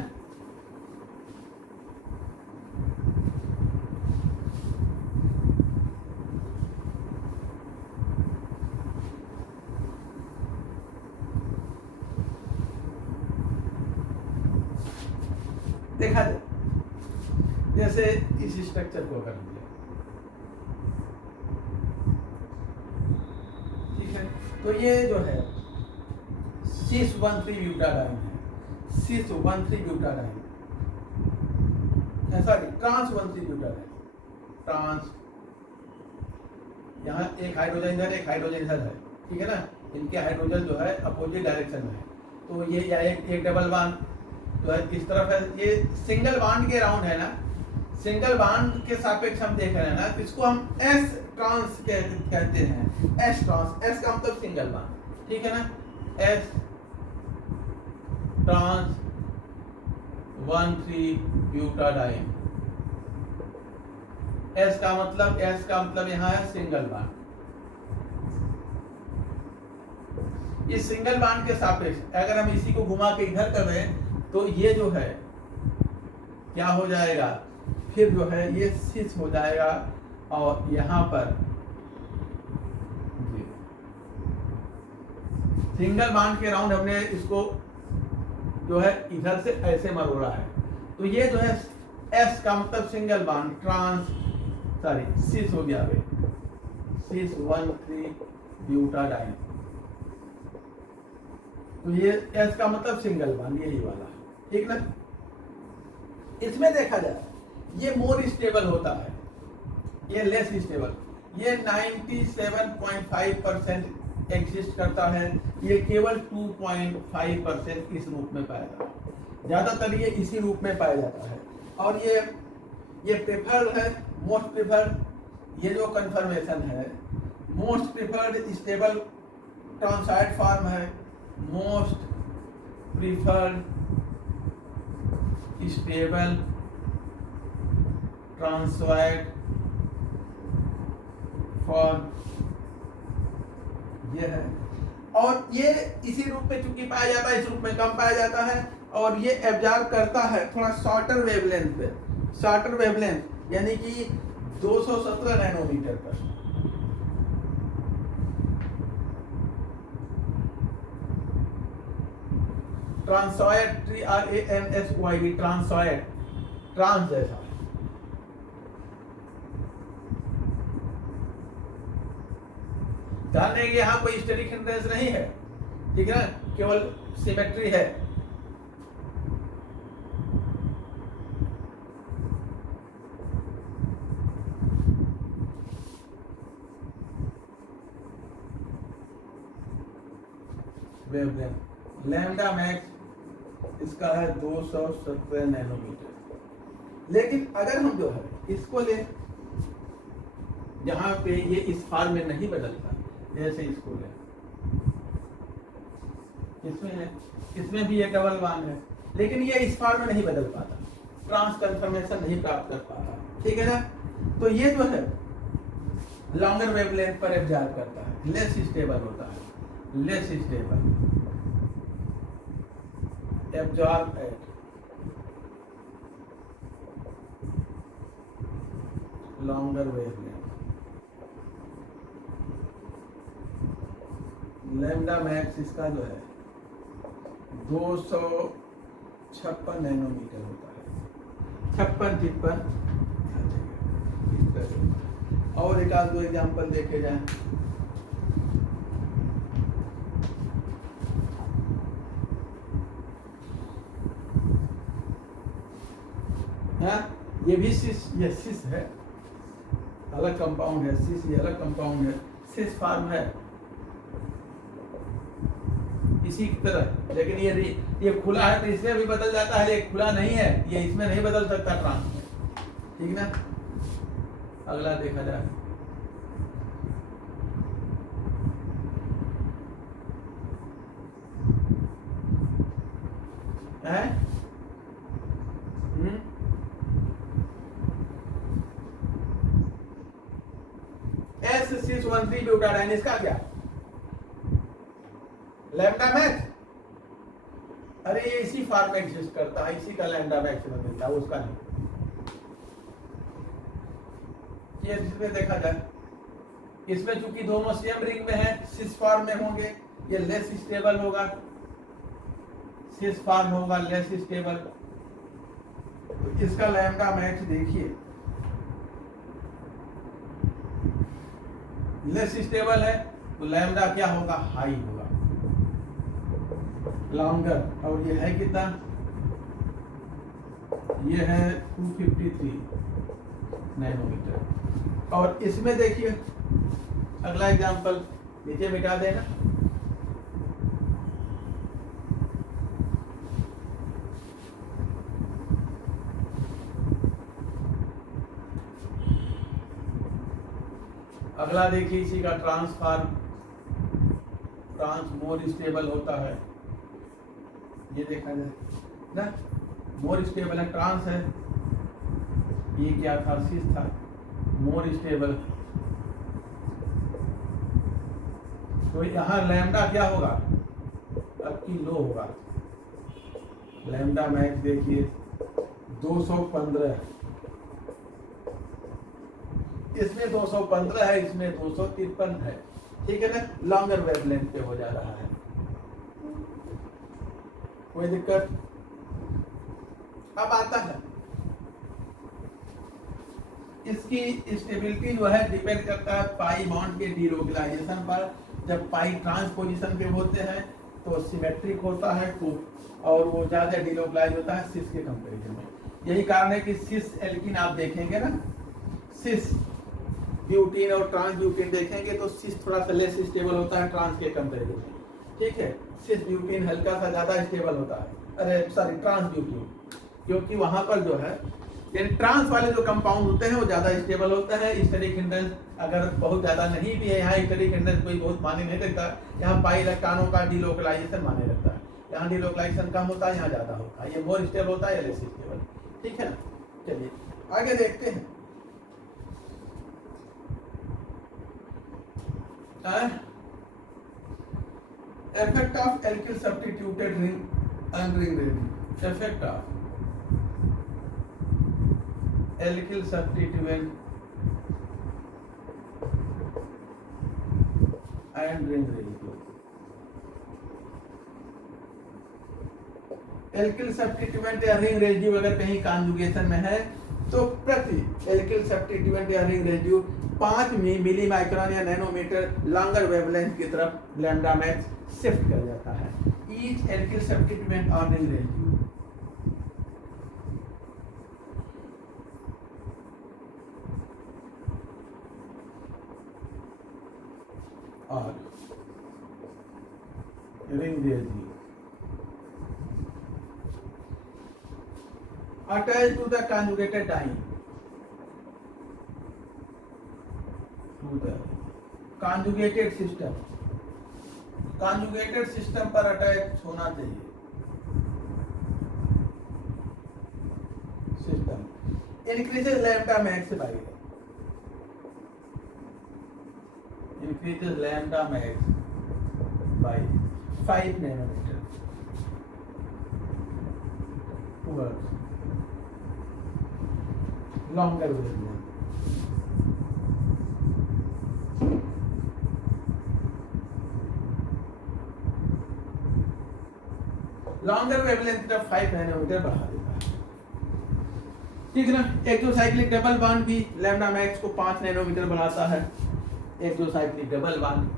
देखा जाए जैसे इस स्ट्रक्चर को कर दिया, ठीक है। तो ये जो है सिस 1,3 ब्यूटाडाइन है, cis 1,3 butadiene, sorry trans 1,3 butadiene, trans, यहाँ एक हाइड्रोजन इधर एक हाइड्रोजन इधर है, ठीक है ना, इनके हाइड्रोजन जो है अपोजिट डायरेक्शन में है, तो ये या एक डबल बॉन्ड तो है इस तरफ है, ये सिंगल बॉन्ड के राउंड है ना, सिंगल बॉन्ड के सापेक्ष हम देख रहे हैं ना, तो इसको हम एस ट्रांस कहते हैं, एस ट्रांस, एस का मतलब सिंगल बॉन्ड, ठीक है ना, एस ट्रांस 1,3 ब्यूटाडाइन, एस का मतलब यहाँ है सिंगल बॉन्ड। इस सिंगल बॉन्ड के सापेक्ष अगर हम इसी को घुमा के इधर कर रहे हैं तो ये जो है क्या हो जाएगा, फिर जो है ये सिस हो जाएगा और यहाँ पर सिंगल बॉन्ड के राउंड हमने इसको जो है इधर से ऐसे मरोड़ा है, तो ये जो है एस का मतलब सिंगल बॉन्ड सिस हो गया वे, सिस 1,3 ब्यूटाडाइन। तो ये एस का मतलब सिंगल बॉन्ड यही वाला, ठीक ना। इसमें देखा जाए ये मोर स्टेबल होता है, ये लेस स्टेबल, ये 97.5% एग्जिस्ट करता है, ये केवल 2.5% इस रूप में पाया जाता है, ज्यादातर ये इसी रूप में पाया जाता है। और ये प्रेफर्ड है, मोस्ट प्रेफर्ड, ये जो कन्फर्मेशन है मोस्ट प्रेफर्ड स्टेबल ट्रांसाइड फॉर्म है, मोस्ट प्रेफर्ड स्टेबल ट्रांसाइड फॉर्म ये है। और ये इसी रूप में चूंकि पाया जाता है, इस रूप में कम पाया जाता है, और ये एब्जॉर्ब करता है थोड़ा शॉर्टर वेवलेंथ पे, शॉर्टर वेवलेंथ यानी कि 217 नैनोमीटर पर। ट्रांसॉइड, TRANSOID, ट्रांसॉइड, ट्रांस जैसा। ध्यान देंगे यहाँ कोई स्टेरिक हिंड्रेंस नहीं है, ठीक है, केवल सिमेट्री है। वेवलेंथ लैम्डा मैक्स इसका है 217 नैनोमीटर। लेकिन अगर हम जो है इसको ले जहां पे ये इस फॉर्म में नहीं बदलता, जैसे इसको ले, इसमें है, इसमें भी ये डबल बॉन्ड है, लेकिन ये इस फॉर्म में नहीं बदल पाता, ट्रांस कन्फर्मेशन नहीं प्राप्त कर पाता, ठीक है ना। तो ये जो है लॉन्गर वेवलेंथ पर एब्जॉर्ब करता है, लेस स्टेबल होता है, less stable absorb at longer wavelength. Lambda max इसका जो है 256 नैनोमीटर होता है, 56-53। और एक आध दो एग्जाम्पल देखे जाए। ये भी सिस, ये सिस है, अलग कंपाउंड है, सिस ये अलग कंपाउंड है, सिस फॉर्म है इसी की तरह, लेकिन ये खुला है तो इसमें भी बदल जाता है, ये खुला नहीं है, ये इसमें नहीं बदल सकता ट्रांस में, ठीक ना। अगला देखा जाए, है S613 ब्यूटाडाइन, इसका क्या लैम्डा मैक्स, अरे ये इसी फॉर्म में एग्जिस्ट करता है, इसी का लैम्डा मैक्स में मिलता है, उसका नहीं। ये जिसमें देखा जाए, इसमें चूंकि दोनों सेम रिंग में है, सिस फॉर्म में होंगे, ये लेस स्टेबल होगा, सिस फॉर्म होगा लेस स्टेबल। तो इसका लैम्डा मैक्स देखिए, लेस स्टेबल है तो लैम्डा क्या होगा, हाई होगा, लॉन्गर। और ये है कितना, ये है 253 नैनोमीटर। और इसमें देखिए अगला एग्जांपल, नीचे मिटा देना, अगला देखिए इसी का ट्रांसफॉर्म, ट्रांस मोर स्टेबल होता है, ये देखा जाए ना, मोर स्टेबल है, ट्रांस है, ये क्या था, सिस था, मोर स्टेबल। तो यहाँ लैम्डा क्या होगा, अब की लो होगा, लैम्डा मैक्स देखिए 215, इसमें 215 है, इसमें 253 है, ठीक है ना, लॉन्गर वेवलेंथ पे हो जा रहा है, कोई दिक्कत। अब आता है इसकी स्टेबिलिटी जो है डिपेंड करता है पाई बॉन्ड के डीलोकलाइजेशन पर। जब पाई ट्रांसपोजिशन पे होते हैं तो सिमेट्रिक होता है खूब, और वो ज़्यादा डीलोकलाइज होता है सिस के कंपेरिजन में। यही कारण है कि सिस एल्किन आप देखेंगे ना, सिस ब्यूटीन और ट्रांस ब्यूटीन देखेंगे तो सिस थोड़ा सा लेस स्टेबल होता है ट्रांस के कंपेरिजन में, ठीक है। सिस ब्यूटीन हल्का सा ज़्यादा स्टेबल होता है, अरे सॉरी ट्रांस ब्यूटीन, क्योंकि वहाँ पर जो है यानी ट्रांस वाले जो कंपाउंड होते हैं वो ज़्यादा स्टेबल होता है। स्टेरिक हिंड्रेंस अगर बहुत ज़्यादा नहीं भी है, यहाँ स्टेरिक हिंड्रेंस कोई बहुत माने नहीं रखता, यहाँ पाई इलेक्ट्रॉनों का डीलोकलाइजेशन माने रखता है, यहाँ डीलोकलाइजेशन कम होता है, यहाँ ज़्यादा होता है, ये मोर स्टेबल होता है या लेस स्टेबल, ठीक है ना। चलिए आगे देखते हैं। Effect of alkyl substituted ring unerring radium, effect of alkyl substituent and ring ratio. Alkyl substituent या रिंग रेशियो अगर कहीं कॉन्जुगेशन में है तो प्रति एल्किल सब्स्टिट्यूएंट या रिंग रेशियो 5 मिली माइक्रोन या नैनोमीटर लॉन्गर वेवलेंथ की तरफ लैम्डा मैक्स शिफ्ट कर जाता है। ईच एल्किल सब्स्टिट्यूएंट और रिंग रेशियो और ring ratio attached to the conjugated ion, to the conjugated system, conjugated system पर अटैच होना चाहिए system, increases lambda max by, increases lambda max by 5 nanometer towards longer wavelength. Longer wavelength का 5 nanometre बढ़ा देता है, ठीक है ना। एक्सोसाइक्लिक डबल बॉन्ड भी लैम्डा मैक्स को 5 नैनोमीटर बढ़ाता है, एक्सोसाइक्लिक डबल बॉन्ड।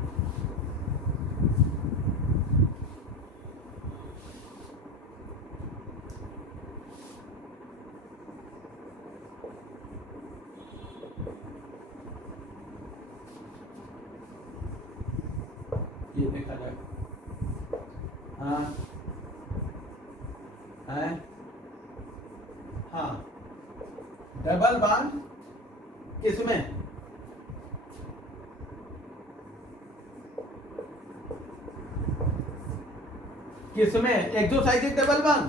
ये देखा जाए, हाँ है, हाँ डबल बॉन्ड किसमें, किसमें, एक्सोसाइक्लिक डबल बॉन्ड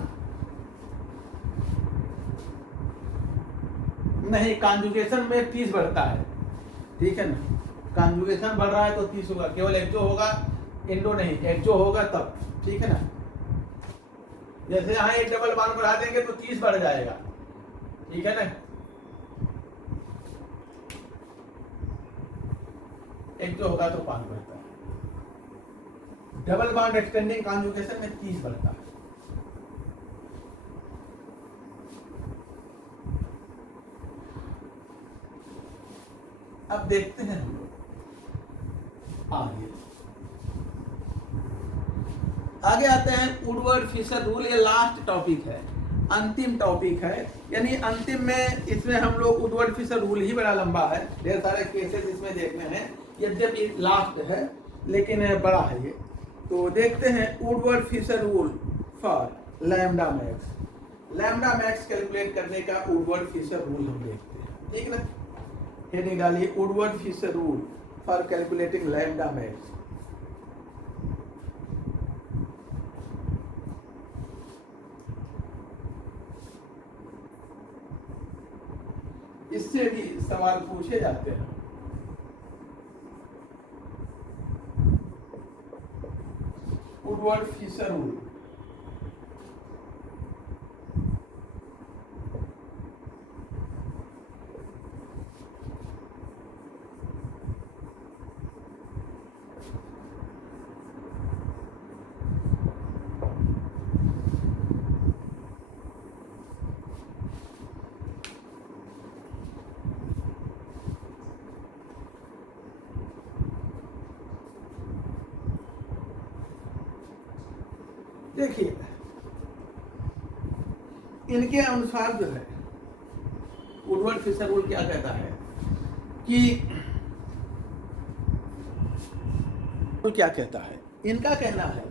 नहीं, कॉन्जुगेशन में 30 बढ़ता है, ठीक है ना। कॉन्जुगेशन बढ़ रहा है तो 30 होगा, केवल एक्सो होगा, इंडो नहीं, एक्सो होगा तब, ठीक है ना। जैसे यहाँ एक डबल बॉन्ड बढ़ा देंगे तो 30 बढ़ जाएगा, ठीक है ना। एक्सो होगा तो 5 बढ़ता है, डबल बॉन्ड एक्सटेंडिंग कॉन्जुगेशन में 30 बढ़ता है। अब देखते हैं हम लोग आगे आते हैं। वुडवर्ड फिशर रूल, ये लास्ट टॉपिक है, अंतिम टॉपिक है, यानी अंतिम में इसमें हम लोग वुडवर्ड फिशर रूल ही बड़ा लंबा है, ढेर सारे केसेस इसमें देखने हैं, यद्यपि लास्ट है लेकिन बड़ा है ये। तो देखते हैं Woodward Fisher rule for lambda max. Lambda max calculate करने का वुडवर्ड फिशर रूल हम देखते हैं, ठीक ना। हेडिंग डालिए Woodward Fisher rule for calculating lambda max. इससे भी सवाल पूछे जाते हैं। वुडवर्ड फिशर रूल देखिए इनके अनुसार जो है वुडवर्ड फिशर रूल क्या कहता है कि क्या कहता है, इनका कहना है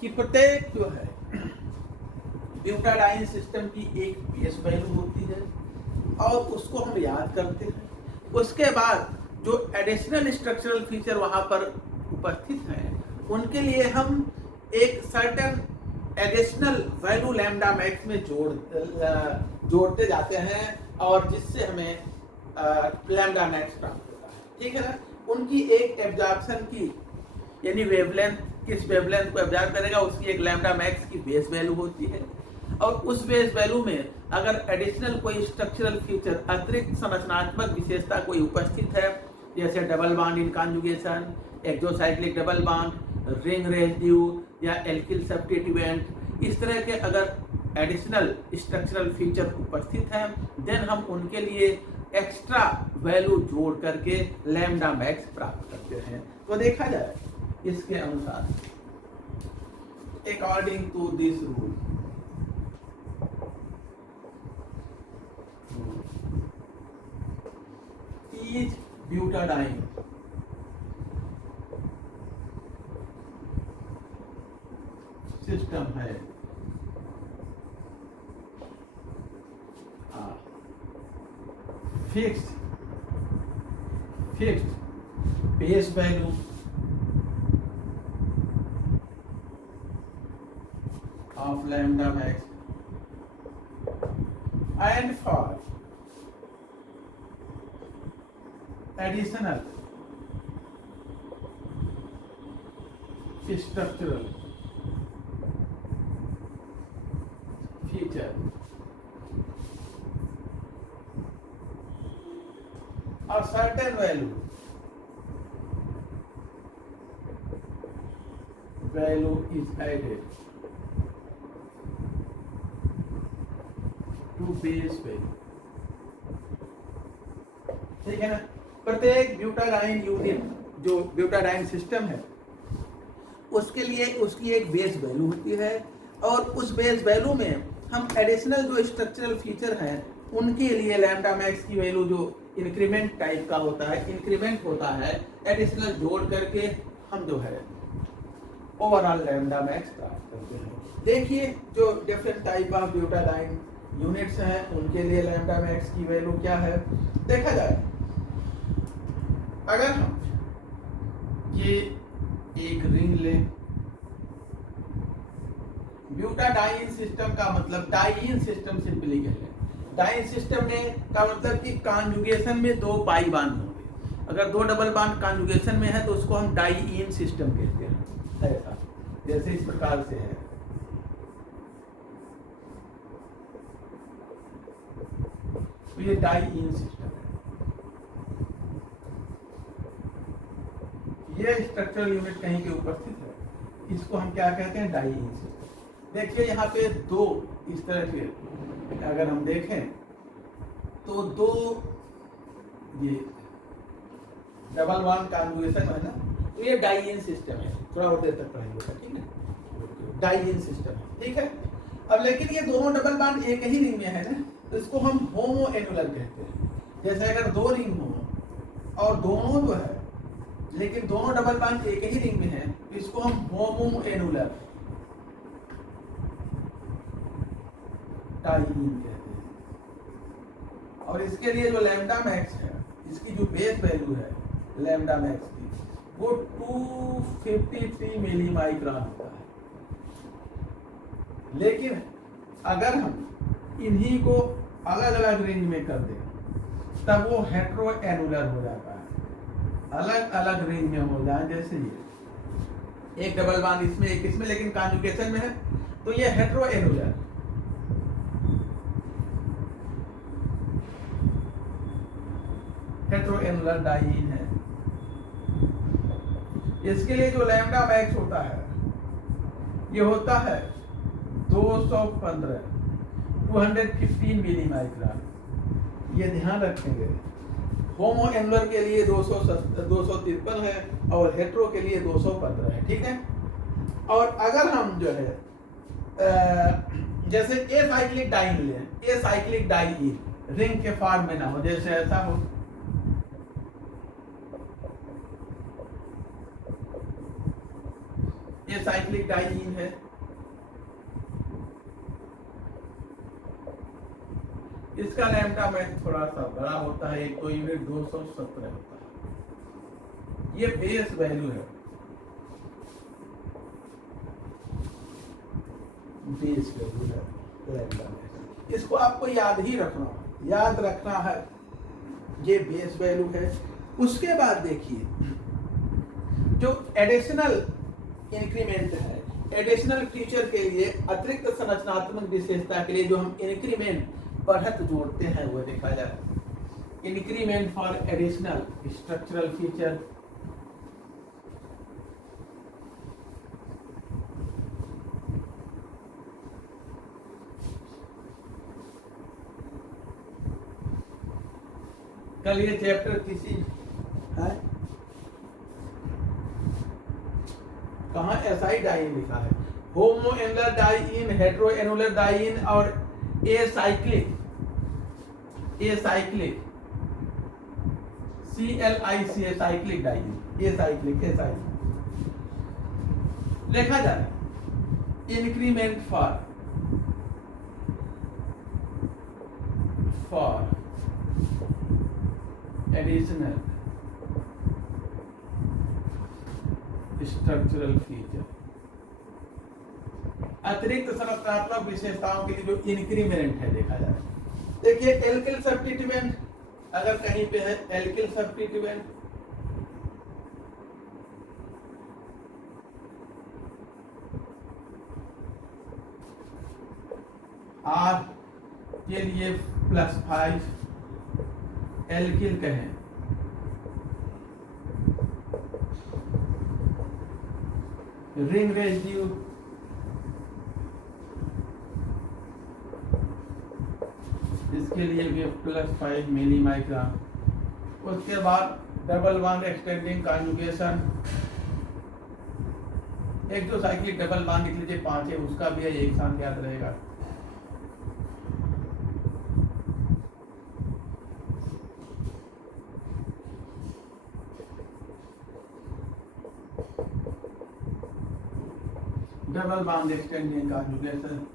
कि प्रत्येक जो है ब्यूटाडाइन सिस्टम की एक बेस वैल्यू होती है और उसको हम याद करते हैं। उसके बाद जो एडिशनल स्ट्रक्चरल फीचर वहां पर उपस्थित हैं उनके लिए हम एक certain additional value lambda max में जोड़ते जाते हैं और जिससे हमें लैम्डा मैक्स प्राप्त होता है। ठीक है ना। उनकी एक एब्जॉर्प्शन की यानी वेवलेंथ, किस वेवलेंथ को एब्जॉर्ब करेगा उसकी एक लैम्डा मैक्स की बेस वैल्यू होती है और उस बेस वैल्यू में अगर एडिशनल कोई स्ट्रक्चरल फीचर, अतिरिक्त संरचनात्मक विशेषता कोई उपस्थित है, जैसे double bond in conjugation, exocyclic double bond, ring residue या एल्किल सब्स्टिट्यूएंट, इस तरह के अगर एडिशनल स्ट्रक्चरल फीचर उपस्थित हैं देन हम उनके लिए एक्स्ट्रा वैल्यू जोड़ करके लैम्डा मैक्स प्राप्त करते हैं। तो देखा जाए इसके अनुसार according to this rule each butadiene system है fixed base value of lambda max and for additional structural feature a certain value is added to base value। ठीक है ना। प्रत्येक ब्यूटाडाइन यूनिट जो ब्यूटाडाइन सिस्टम है उसके लिए उसकी एक बेस वैल्यू होती है और उस बेस वैल्यू में हम एडिशनल जो स्ट्रक्चरल फीचर हैं उनके लिए लैम्डा मैक्स की वैल्यू जो इंक्रीमेंट टाइप का होता है, इंक्रीमेंट होता है, एडिशनल जोड़ करके हम जो है ओवरऑल लैम्डा मैक्स प्राप्त करते हैं। देखिए जो different type of butadiene units हैं उनके लिए लैम्डा मैक्स की वैल्यू क्या है देखा जाए। अगर हम ये एक रिंग लें, ब्यूटाडाइन सिस्टम का मतलब डाइइन सिस्टम सिंपली कह लें। डाइइन सिस्टम में का मतलब कि कॉन्जुगेशन में दो पाई बॉन्ड होंगे। अगर दो डबल बॉन्ड कॉन्जुगेशन में है तो उसको हम डाइइन सिस्टम कहते हैं। ऐसा जैसे इस प्रकार से है, तो ये डाइइन सिस्टम है। ये स्ट्रक्चरल यूनिट कहीं पे उपस्थित है, इसको हम क्या कहते हैं डाइइन सिस्टम। देखिए यहाँ पे दो इस तरह के अगर हम देखें तो दो ये डबल बॉन्ड कॉन्जुगेशन है ना, तो ये डाइइन सिस्टम है। थोड़ा और देर तक पढ़ेंगे, ठीक है। डाइइन सिस्टम है, ठीक है। अब लेकिन ये दोनों डबल बॉन्ड एक ही रिंग में है ना, तो इसको हम होमो एनुलर कहते हैं। जैसे अगर दो रिंग हो और दोनों जो है लेकिन दोनों डबल बॉन्ड एक ही रिंग में है तो इसको हम होमो एनुलर डाइइन कहते हैं। और इसके लिए जो लैम्डा मैक्स है, इसकी जो बेस वैल्यू है लैम्डा मैक्स की, वो 253 मिली माइक्रोन होता है। लेकिन अगर हम इन्हीं को अलग अलग रेंज में कर दें तब वो हेट्रो एनुलर हो जाता है। अलग अलग रेंज में हो जाए, जैसे ये एक डबल बॉन्ड इसमें एक इसमें लेकिन कॉन्जुगेशन में है तो ये hetero annular. Hetero annular diene है। इसके लिए जो लैम्डा मैक्स होता है ये होता है 215 मिली माइक्रोन। ये ध्यान रखेंगे। होमो एनुलर के लिए 253 है और हेट्रो के लिए 215 है, ठीक है। और अगर हम जो है जैसे ए साइक्लिक डाइन लें, ए साइक्लिक डाइन रिंग के फॉर्म में ना हो, जैसे ऐसा हो, ये साइक्लिक डाइन है, इसका लैम्डा मैक्स थोड़ा सा बड़ा होता है, एक तो यूनिट 217 होता है, ये बेस वैल्यू है, बेस वैल्यू है लैम्डा मैक्स। इसको आपको याद ही रखना, याद रखना है, ये बेस वैल्यू है। उसके बाद देखिए जो एडिशनल इंक्रीमेंट है, एडिशनल फीचर के लिए, अतिरिक्त संरचनात्मक विशेषता के लिए जो हम इंक्रीमेंट बढ़त जोड़ते हैं वो देखा जाए। Increment for additional structural feature, कल ये चैप्टर किसी है कहाँ एसआई डाइन लिखा है, homo annular diene, hetero annular diene और a cyclic CLIC cyclic diene, a cyclic लिखा जाए। Increment for additional structural feature, अतिरिक्त संरचनात्मक विशेषताओं के लिए जो इंक्रीमेंट है देखा जाए। देखिए एल्किल सब्स्टिट्यूएंट, अगर कहीं पे है एल्किल सब्स्टिट्यूएंट, R के लिए +5 एल्किल कहें, रिंग रेजिड्यू इसके लिए भी +5 मिली माइक्रोन। उसके बाद डबल बॉन्ड एक्सटेंडिंग कॉन्जुगेशन, एक जो साइक्लिक डबल बॉन्ड लिख लीजिए 5 है, उसका भी है, एक साथ याद रहेगा। डबल बॉन्ड एक्सटेंडिंग कॉन्जुगेशन,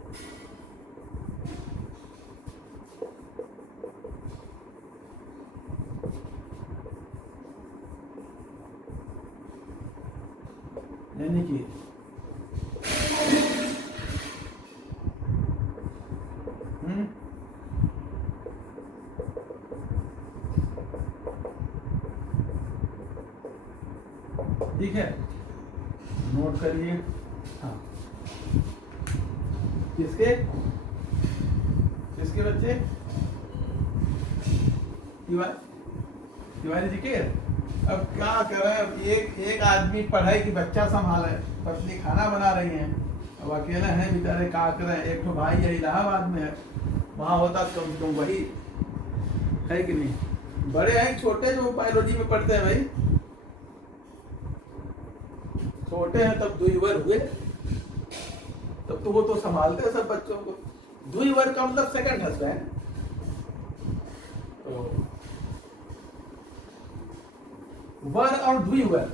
यानी कि ठीक है, नोट करिए। हाँ, किसके किसके बच्चे? तिवारी जी के। अब क्या करें, अब एक आदमी पढ़ाई की बच्चा संभाले, पत्नी खाना बना रही हैं, अब अकेले हैं बेचारे, क्या करें। एक तो भाई है इलाहाबाद में है, वहाँ होता तो तुम वही है कि नहीं। बड़े हैं छोटे जो बायोलॉजी में पढ़ते हैं भाई, छोटे हैं तब द्विवर हुए, तब तो वो तो संभालते हैं सब बच्चों को। द्विवर का मतलब सेकंड हस्बैंड, तो वर और द्विवर,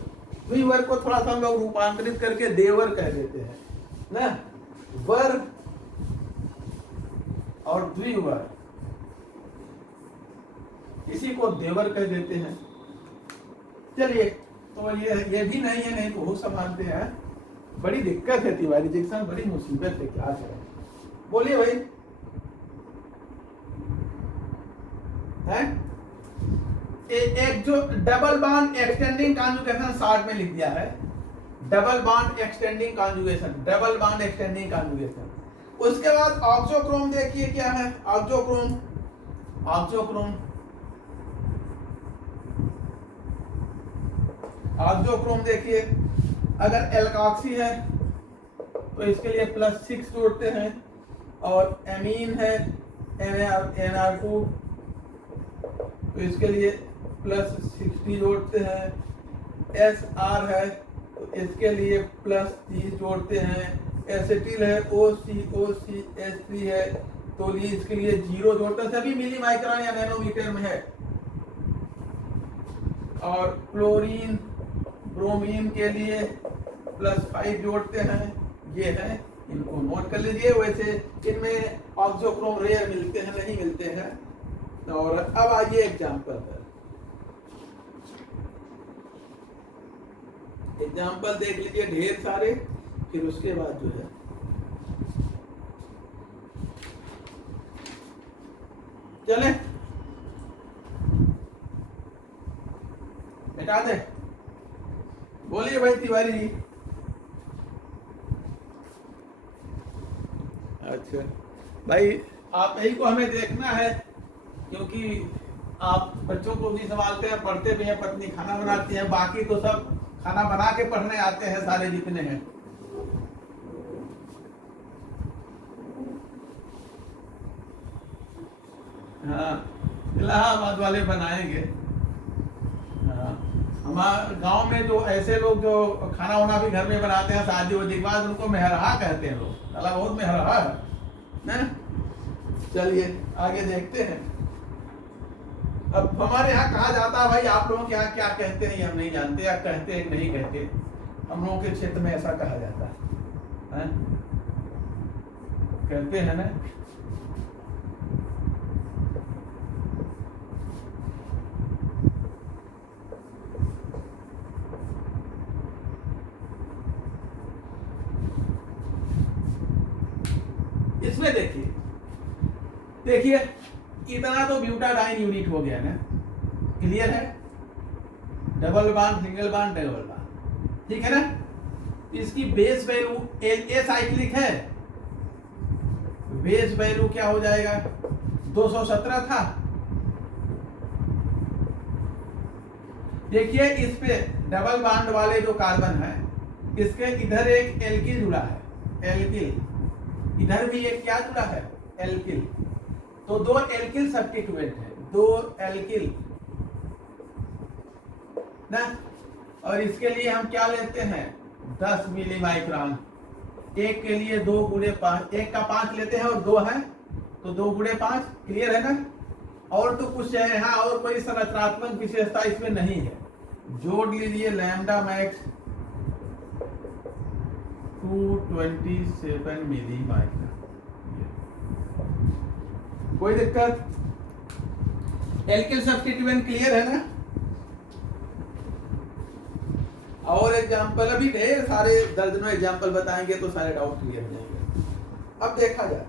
द्विवर को थोड़ा सा हम लोग रूपांतरित करके देवर कह देते हैं ना, वर और द्विवर, इसी को देवर कह देते हैं। चलिए, तो ये भी नहीं है, नहीं तो वो संभालते हैं। बड़ी दिक्कत है तिवारी जी के साथ, बड़ी मुसीबत है, क्या करें। बोलिए भाई, है एक जो double bond extending conjugation short में लिख दिया है, double bond extending conjugation, double bond extending conjugation. उसके बाद ऑक्सोक्रोम देखिए क्या है, ऑक्सोक्रोम, ऑक्सोक्रोम, ऑक्सोक्रोम देखिए, अगर एल्कॉक्सी है तो इसके लिए +6 जोड़ते हैं, और एमीन है NR2 तो इसके लिए +60 जोड़ते हैं, SR है तो इसके लिए +30 जोड़ते हैं, एसिटिल है OCOCH3 है, तो ये इसके लिए 0 जोड़ते हैं, सभी मिली माइक्रोन या नैनोमीटर में है। और क्लोरीन ब्रोमीन के लिए +5 जोड़ते हैं, ये है, इनको नोट कर लीजिए। वैसे इनमें ऑक्सोक्रोम रेयर मिलते हैं, नहीं मिलते हैं। और अब आइए एग्जाम्पल पर, एग्जाम्पल देख लीजिए ढेर सारे, फिर उसके बाद जो है चले मिटा दे। बोलिए भाई तिवारी जी। अच्छा भाई, आप ही को हमें देखना है, क्योंकि आप बच्चों को भी संभालते हैं, पढ़ते भी हैं, पत्नी खाना बनाती है, बाकी तो सब खाना बना के पढ़ने आते हैं सारे जितने हैं। हाँ, इलाहाबाद वाले बनाएंगे। हाँ, हमारे गांव में जो ऐसे लोग जो खाना वाना भी घर में बनाते हैं शादी वादी के बाद, उनको मेहरहा कहते हैं लोग। साला बहुत मेहरहा है ना। चलिए आगे देखते हैं। अब हमारे यहाँ कहा जाता है, भाई आप लोगों के यहाँ क्या कहते हैं ये हम नहीं जानते, या कहते हैं नहीं कहते, हम लोगों के क्षेत्र में ऐसा कहा जाता है, कहते हैं ना। इसमें देखिए इतना तो ब्यूटाडाइन यूनिट हो गया ना, क्लियर है। Double bond, single bond, double bond, ठीक है ना। इसकी बेस वैल्यू ए साइक्लिक है, बेस वैल्यू क्या हो जाएगा, 217 था। देखिए इस पे डबल बॉन्ड वाले जो कार्बन है, इसके इधर एक एल्किल जुड़ा है, एल्किल, इधर भी एक क्या जुड़ा है, एल्किल। तो 2 एल्किल सब्स्टिट्यूएंट है, 2 एल्किल ना। और इसके लिए हम क्या लेते हैं, 10 मिली माइक्रोन। एक के लिए 2 × 5, एक का 5 लेते हैं और 2 है तो 2 × 5, क्लियर है ना। और तो कुछ है यहाँ, और कोई संरचनात्मक विशेषता इसमें नहीं है। जोड़ लीजिए लैम्डा मैक्स 227 मिली माइक्रोन। कोई दिक्कत, एल्किल सब्स्टिट्यूएंट क्लियर है ना। और एग्जाम्पल अभी ढेर सारे दर्जनों एग्जाम्पल बताएंगे तो सारे डाउट क्लियर हो जाएंगे। अब देखा जाए,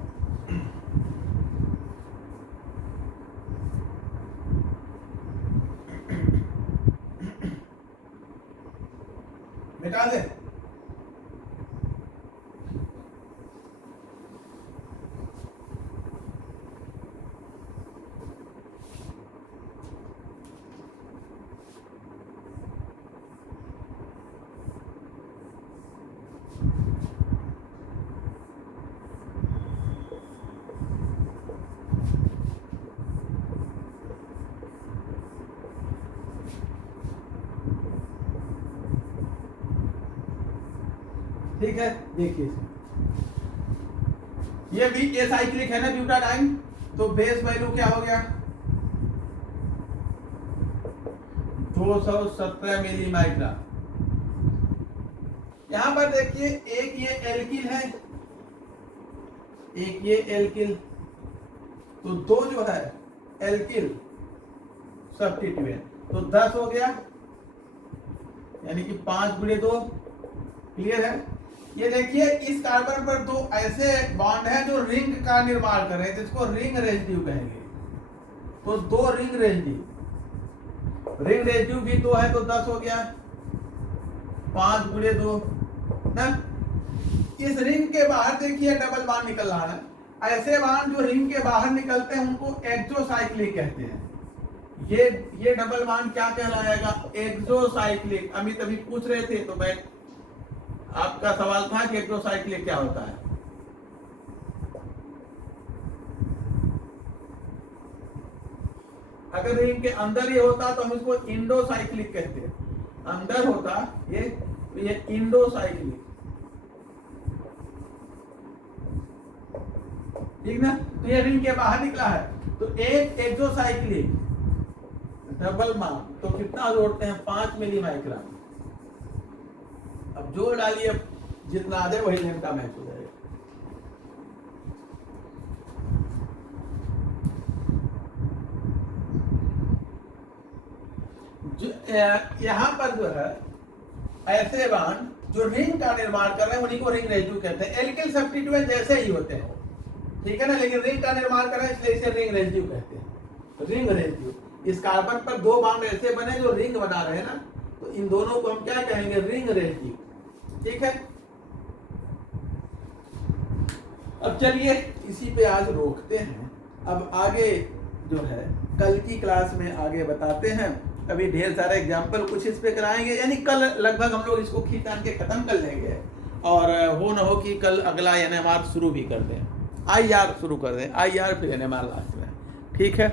मिटा दे। ठीक है, देखिए ये भी ए साइक्लिक है ना ब्यूटाडाइन, तो बेस वैल्यू क्या हो गया, 217 मिली माइक्रोन। यहां पर देखिए एक ये एल्किल है, एक ये एल्किल, तो 2 जो है एल्किल सब्स्टिट्यूएंट, तो 10 हो गया, यानी कि 5 × 2, क्लियर है। ये देखिए इस कार्बन पर 2 ऐसे बॉन्ड हैं जो रिंग का निर्माण कर रहे हैं, जिसको रिंग रेजिड्यू कहेंगे। तो 2 रिंग रेजिड्यू, रिंग रेजिड्यू भी 2 है तो 10 हो गया, 5 × 2 ना। इस रिंग के बाहर देखिए डबल बॉन्ड निकल रहा है। ऐसे बॉन्ड जो रिंग के बाहर निकलते हैं उनको एक्सोसाइक्लिक कहते हैं। ये डबल बॉन्ड क्या कहलाएगा, एक्सोसाइक्लिक। अमित अभी पूछ रहे थे तो मैं, आपका सवाल था कि एक्सोसाइक्लिक क्या होता है। अगर रिंग के अंदर ये होता तो हम इसको इंडोसाइक्लिक कहते हैं, अंदर होता ये इंडोसाइक्लिक। ठीक ना। तो ये रिंग के बाहर निकला है, तो एक एक्सोसाइक्लिक डबल बॉन्ड तो कितना जोड़ते हैं 5 मिली माइक्रोन। अब जोड़ डालिए, जितना आ जाए वही लैम्डा मैक्स हो जाएगा। यहाँ पर जो है ऐसे बॉन्ड जो रिंग का निर्माण कर रहे हैं उन्हीं को रिंग रेजिड्यू कहते हैं। एल्किल सब्स्टिट्यूएंट जैसे ही होते हैं, ठीक है ना, लेकिन रिंग का निर्माण कर रहे हैं इसलिए इसे रिंग रेजिड्यू कहते हैं। रिंग रेजिड्यू, इस कार्बन पर 2 बॉन्ड ऐसे बने जो रिंग बना रहे हैं ना, तो इन दोनों को हम क्या कहेंगे, रिंग रेजिड्यू। ठीक है, अब चलिए इसी पे आज रोकते हैं। अब आगे जो है कल की क्लास में आगे बताते हैं। अभी ढेर सारे एग्जाम्पल कुछ इस पे कराएंगे, यानी कल लगभग हम लोग इसको खींचान के खत्म कर लेंगे, और हो न हो कि कल अगला NMR शुरू भी कर दें, IR शुरू कर दें, IR फिर NMR लास्ट में। ठीक है।